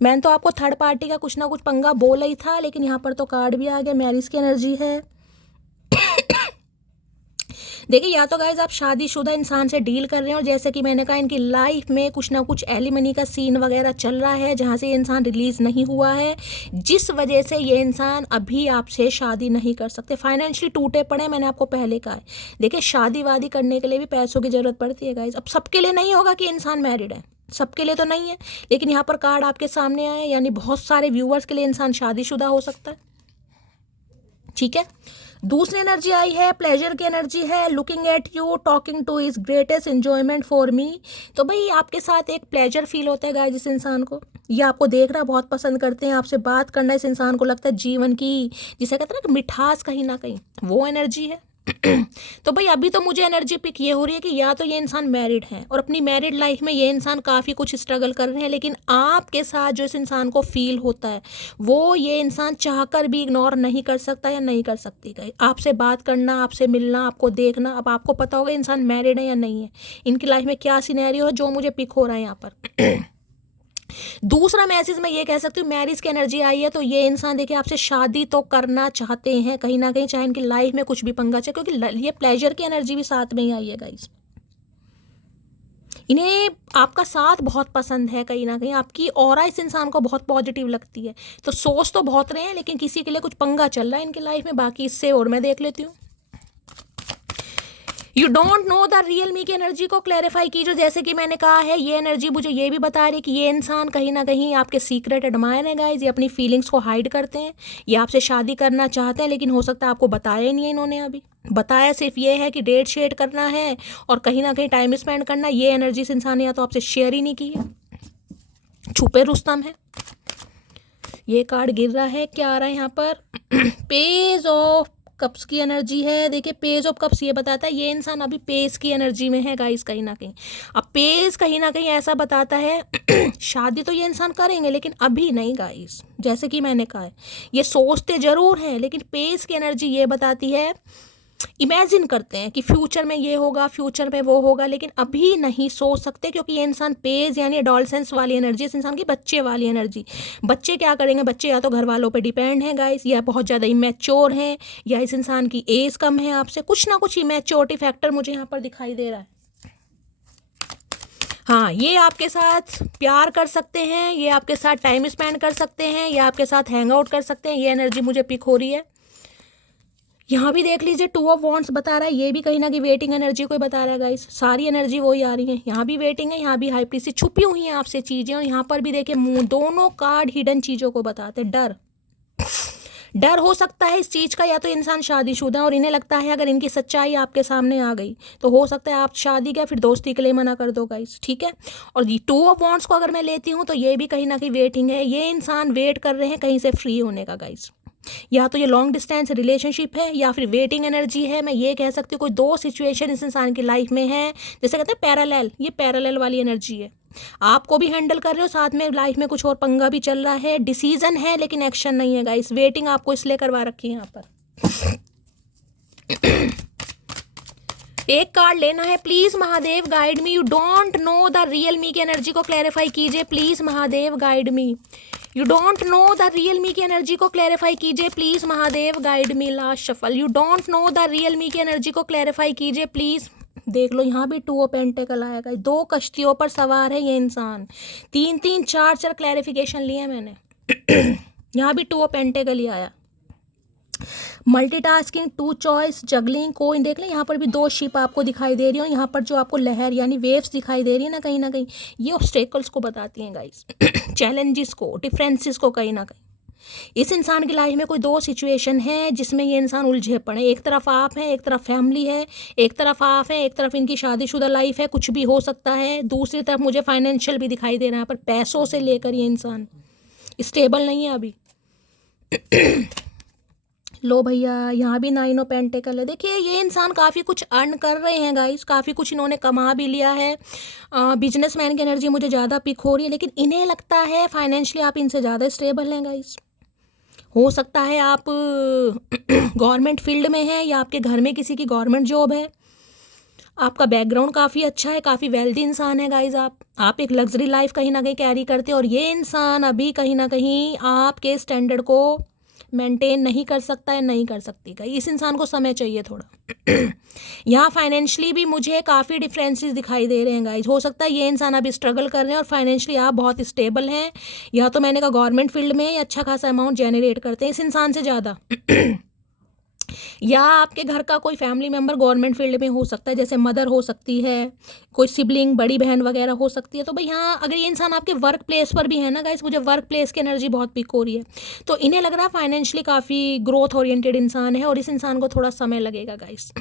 मैंने तो आपको थर्ड पार्टी का कुछ ना कुछ पंगा बोला ही था, लेकिन यहाँ पर तो कार्ड भी आ गया, मैरिज की एनर्जी है देखिए या तो गाइज आप शादीशुदा इंसान से डील कर रहे हैं और जैसे कि मैंने कहा इनकी लाइफ में कुछ ना कुछ एलिमनी का सीन वगैरह चल रहा है जहाँ से ये इंसान रिलीज नहीं हुआ है, जिस वजह से ये इंसान अभी आपसे शादी नहीं कर सकते, फाइनेंशियली टूटे पड़े। मैंने आपको पहले कहा है देखिए शादी वादी करने के लिए भी पैसों की जरूरत पड़ती है गाइज। अब सबके लिए नहीं होगा कि इंसान मैरिड है, सबके लिए तो नहीं है, लेकिन यहाँ पर कार्ड आपके सामने आए यानी बहुत सारे व्यूअर्स के लिए इंसान शादीशुदा हो सकता है। ठीक है। दूसरी एनर्जी आई है प्लेजर की एनर्जी है, looking at you, talking two is greatest enjoyment for me. तो भाई आपके साथ एक प्लेजर फील होता है गाइस इस इंसान को, ये आपको देखना बहुत पसंद करते हैं, आपसे बात करना इस इंसान को लगता है जीवन की, जिसे कहते हैं ना मिठास कहीं ना कहीं, वो एनर्जी है। तो भाई अभी तो मुझे एनर्जी पिक ये हो रही है कि या तो ये इंसान मैरिड है और अपनी मैरिड लाइफ में ये इंसान काफ़ी कुछ स्ट्रगल कर रहे हैं, लेकिन आपके साथ जो इस इंसान को फील होता है वो ये इंसान चाहकर भी इग्नोर नहीं कर सकता या नहीं कर सकती। गई आपसे बात करना, आपसे मिलना, आपको देखना, अब आपको पता होगा इंसान मैरिड है या नहीं है, इनकी लाइफ में क्या सिनेरियो है जो मुझे पिक हो रहा है यहाँ पर। दूसरा मैसेज मैं ये कह सकती हूँ, मैरिज की एनर्जी आई है तो ये इंसान देखिए आपसे शादी तो करना चाहते हैं कहीं ना कहीं, चाहे इनकी लाइफ में कुछ भी पंगा चाहे, क्योंकि ये प्लेजर की एनर्जी भी साथ में ही आई है गाइस। इन्हें आपका साथ बहुत पसंद है, कहीं ना कहीं आपकी ऑरा इस इंसान को बहुत पॉजिटिव लगती है। तो सोच तो बहुत रहे हैं लेकिन किसी के लिए कुछ पंगा चल रहा है इनकी लाइफ में, बाकी इससे और मैं देख लेती हूँ। You don't know the real me की एनर्जी को क्लैरिफाई कीजिए। जैसे कि मैंने कहा है ये एनर्जी मुझे ये भी बता रही है कि ये इंसान कहीं ना कहीं आपके सीक्रेट एडमायर है गाइज, ये अपनी फीलिंग्स को हाइड करते हैं, ये आपसे शादी करना चाहते हैं लेकिन हो सकता है आपको बताया ही नहीं है इन्होंने अभी, बताया सिर्फ ये है कि डेट शेड करना है और कहीं ना कहीं टाइम स्पेंड करना। ये एनर्जी इस इंसान ने या तो आपसे शेयर ही नहीं की है, छुपे रुस्तम है। ये कार्ड गिर रहा है, क्या आ रहा है यहाँ पर? पेज ऑफ कप्स की एनर्जी है। देखिए पेज ऑफ कप्स ये बताता है ये इंसान अभी पेज की एनर्जी में है गाइस कहीं ना कहीं। अब पेज कहीं ना कहीं ऐसा बताता है शादी तो ये इंसान करेंगे लेकिन अभी नहीं गाइस, जैसे कि मैंने कहा है ये सोचते ज़रूर हैं, लेकिन पेज की एनर्जी ये बताती है इमेजिन करते हैं कि फ्यूचर में ये होगा, फ्यूचर में वो होगा, लेकिन अभी नहीं सोच सकते क्योंकि ये इंसान पेज यानी एडोलसेंस वाली एनर्जी, इस इंसान की बच्चे वाली एनर्जी। बच्चे क्या करेंगे, बच्चे या तो घर वालों पे डिपेंड हैं गाइस, या बहुत ज़्यादा इमेच्योर हैं, या इस इंसान की एज कम है आपसे, कुछ ना कुछ इमेच्योरिटी फैक्टर मुझे यहाँ पर दिखाई दे रहा है। हाँ, ये आपके साथ प्यार कर सकते हैं, ये आपके साथ टाइम स्पेंड कर सकते हैं, ये आपके साथ हैंग आउट कर सकते हैं, ये एनर्जी मुझे पिक हो रही है। यहाँ भी देख लीजिए 2 ऑफ वॉन्ड्स बता रहा है, ये भी कहीं ना कहीं वेटिंग एनर्जी को बता रहा है गाइस, सारी एनर्जी वही आ रही है। यहाँ भी वेटिंग है, यहाँ भी हाई प्रीस्ट छुपी हुई हैं आपसे चीज़ें, और यहाँ पर भी देखिए दोनों कार्ड हिडन चीज़ों को बताते हैं। डर हो सकता है इस चीज़ का, या तो इंसान शादीशुदा और इन्हें लगता है अगर इनकी सच्चाई आपके सामने आ गई तो हो सकता है आप शादी क्या फिर दोस्ती के लिए मना कर दो गाइस, ठीक है। और ये 2 ऑफ वॉन्ड्स को अगर मैं लेती हूँ तो ये भी कहीं ना कहीं वेटिंग है, ये इंसान वेट कर रहे हैं कहीं से फ्री होने का गाइस, या तो ये लॉन्ग डिस्टेंस रिलेशनशिप है या फिर वेटिंग एनर्जी है। मैं ये कह सकती हूँ कोई 2 सिचुएशन इस इंसान की लाइफ में है, जैसे कहते हैं पैरेलल, ये पैरेलल वाली एनर्जी है। आपको भी हैंडल कर रहे हो, साथ में लाइफ में कुछ और पंगा भी चल रहा है, डिसीजन है लेकिन एक्शन नहीं है गाइस, वेटिंग आपको इसलिए करवा रखी है यहाँ पर। एक कार्ड लेना है please Mahadev guide me, you don't know the real me की एनर्जी को क्लैरिफाई कीजिए please Mahadev guide me, you don't know the real me की एनर्जी को क्लैरिफाई कीजिए please Mahadev guide me. Last shuffle, you don't know the real me की energy को clarify कीजिए please. देख लो यहाँ भी 2 ऑफ पेंटिकल आएगा, 2 कश्तियों पर सवार है ये इंसान, 3-3 4-4 क्लैरिफिकेशन लिए मैंने। यहाँ भी 2 ऑफ पेंटिकल ही आया। मल्टीटास्किंग, 2 चॉइस, जगलिंग, कोइन, देख लें यहाँ पर भी 2 शिप आपको दिखाई दे रही हो, यहाँ पर जो आपको लहर यानी वेव्स दिखाई दे रही है ना कहीं ये ऑब्स्टेकल्स को बताती हैं गाइस, चैलेंजेस को, डिफरेंसेस को कहीं ना कहीं। इस इंसान की लाइफ में कोई 2 सिचुएशन है जिसमें ये इंसान उलझे पड़े, एक तरफ आप हैं, एक तरफ फैमिली है, एक तरफ आप हैं, एक तरफ इनकी शादीशुदा लाइफ है, कुछ भी हो सकता है, दूसरी तरफ मुझे फाइनेंशियल भी दिखाई दे रहा है, पर पैसों से लेकर ये इंसान स्टेबल नहीं है अभी। लो भैया यहाँ भी 9 ऑफ पेंटिकल है। देखिए ये इंसान काफ़ी कुछ अर्न कर रहे हैं गाइस, काफ़ी कुछ इन्होंने कमा भी लिया है, बिजनेसमैन की एनर्जी मुझे ज़्यादा पिक हो रही है, लेकिन इन्हें लगता है फाइनेंशियली आप इनसे ज़्यादा स्टेबल हैं गाइस। हो सकता है आप गवर्नमेंट फील्ड में हैं या आपके घर में किसी की गवर्नमेंट जॉब है, आपका बैकग्राउंड काफ़ी अच्छा है, काफ़ी वेल्दी इंसान है गाइज, आप एक लग्जरी लाइफ कहीं ना कहीं कैरी करते हैं, और ये इंसान अभी कहीं ना कहीं आपके स्टैंडर्ड को मेंटेन नहीं कर सकता है, नहीं कर सकती गाइस, इस इंसान को समय चाहिए थोड़ा। यहाँ फाइनेंशियली भी मुझे काफ़ी डिफरेंसेस दिखाई दे रहे हैं गाइज, हो सकता है ये इंसान अभी स्ट्रगल कर रहे हैं और फाइनेंशियली आप बहुत स्टेबल हैं, या तो मैंने कहा गवर्नमेंट फील्ड में अच्छा खासा अमाउंट जनरेट करते हैं इस इंसान से ज़्यादा। या आपके घर का कोई फैमिली मेम्बर गवर्नमेंट फील्ड में हो सकता है, जैसे मदर हो सकती है, कोई सिबलिंग बड़ी बहन वगैरह हो सकती है। तो भाई हाँ, अगर ये इंसान आपके वर्क प्लेस पर भी है ना गाइस, मुझे वर्क प्लेस की एनर्जी बहुत पिक हो रही है, तो इन्हें लग रहा है फाइनेंशियली काफ़ी ग्रोथ ओरिएंटेड इंसान है, और इस इंसान को थोड़ा समय लगेगा गाइस।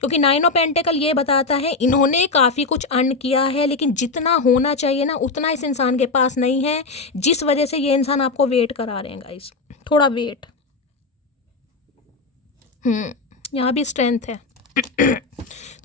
क्योंकि 9 ऑफ पेंटिकल ये बताता है इन्होंने काफ़ी कुछ अर्न किया है, लेकिन जितना होना चाहिए ना उतना इस इंसान के पास नहीं है, जिस वजह से ये इंसान आपको वेट करा रहे हैं गाइस, थोड़ा वेट। यहाँ भी स्ट्रेंथ है।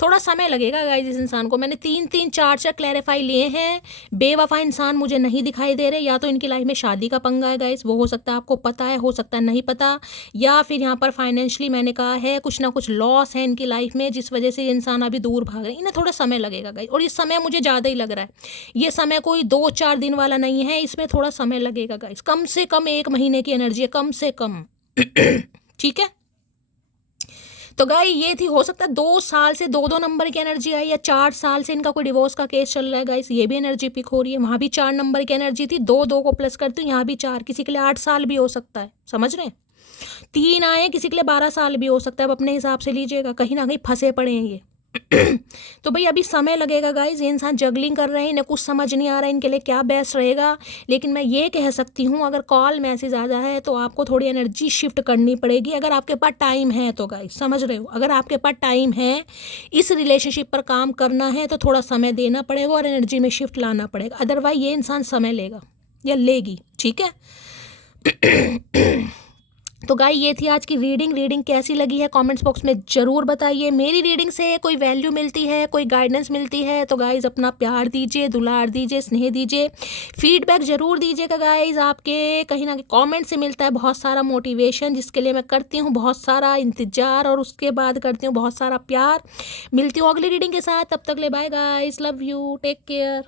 थोड़ा समय लगेगा गाइस इस इंसान को। मैंने 3-4 क्लैरिफाई लिए हैं। बेवफा इंसान मुझे नहीं दिखाई दे रहे। या तो इनकी लाइफ में शादी का पंगा है गाइस, वो हो सकता है आपको पता है, हो सकता है नहीं पता, या फिर यहाँ पर फाइनेंशियली मैंने कहा है कुछ ना कुछ लॉस है इनकी लाइफ में, जिस वजह से ये इंसान अभी दूर भाग रहे हैं। इन्हें थोड़ा समय लगेगा गाइस, और इस समय मुझे ज़्यादा ही लग रहा है। ये समय कोई 2-4 दिन वाला नहीं है, इसमें थोड़ा समय लगेगा गाइस, कम से कम 1 महीने की एनर्जी है, कम से कम। ठीक है, तो गाय ये थी, हो सकता है 2 साल से 2 नंबर की एनर्जी आई, या 4 साल से इनका कोई डिवोर्स का केस चल रहा है गाइस, ये भी एनर्जी पिक हो रही है। वहाँ भी 4 नंबर की एनर्जी थी, 2 को प्लस करती हूँ, यहाँ भी 4, किसी के लिए 8 साल भी हो सकता है, समझ रहे हैं। 3 आए, किसी के लिए 12 साल भी हो सकता है, अब अपने हिसाब से लीजिएगा, कहीं ना कहीं फंसे पड़े हैं ये। तो भाई अभी समय लगेगा गाइज, ये इंसान जगलिंग कर रहे हैं, इन्हें कुछ समझ नहीं आ रहा है इनके लिए क्या बेस्ट रहेगा। लेकिन मैं ये कह सकती हूँ, अगर कॉल मैसेज आ जाए तो आपको थोड़ी एनर्जी शिफ्ट करनी पड़ेगी, अगर आपके पास टाइम है तो गाइज, समझ रहे हो। अगर आपके पास टाइम है, इस रिलेशनशिप पर काम करना है, तो थोड़ा समय देना पड़ेगा और एनर्जी में शिफ्ट लाना पड़ेगा, अदरवाइज ये इंसान समय लेगा या लेगी। ठीक है। तो गाय ये थी आज की रीडिंग कैसी लगी है कमेंट्स बॉक्स में ज़रूर बताइए। मेरी रीडिंग से कोई वैल्यू मिलती है, कोई गाइडेंस मिलती है, तो गाइज़ अपना प्यार दीजिए, दुलार दीजिए, स्नेह दीजिए, फीडबैक ज़रूर दीजिएगा गाइज़। आपके कहीं ना कहीं कमेंट से मिलता है बहुत सारा मोटिवेशन, जिसके लिए मैं करती हूँ बहुत सारा इंतज़ार, और उसके बाद करती हूँ बहुत सारा प्यार। मिलती हूँ अगली रीडिंग के साथ, तब तक ले bye guys, love you, take care.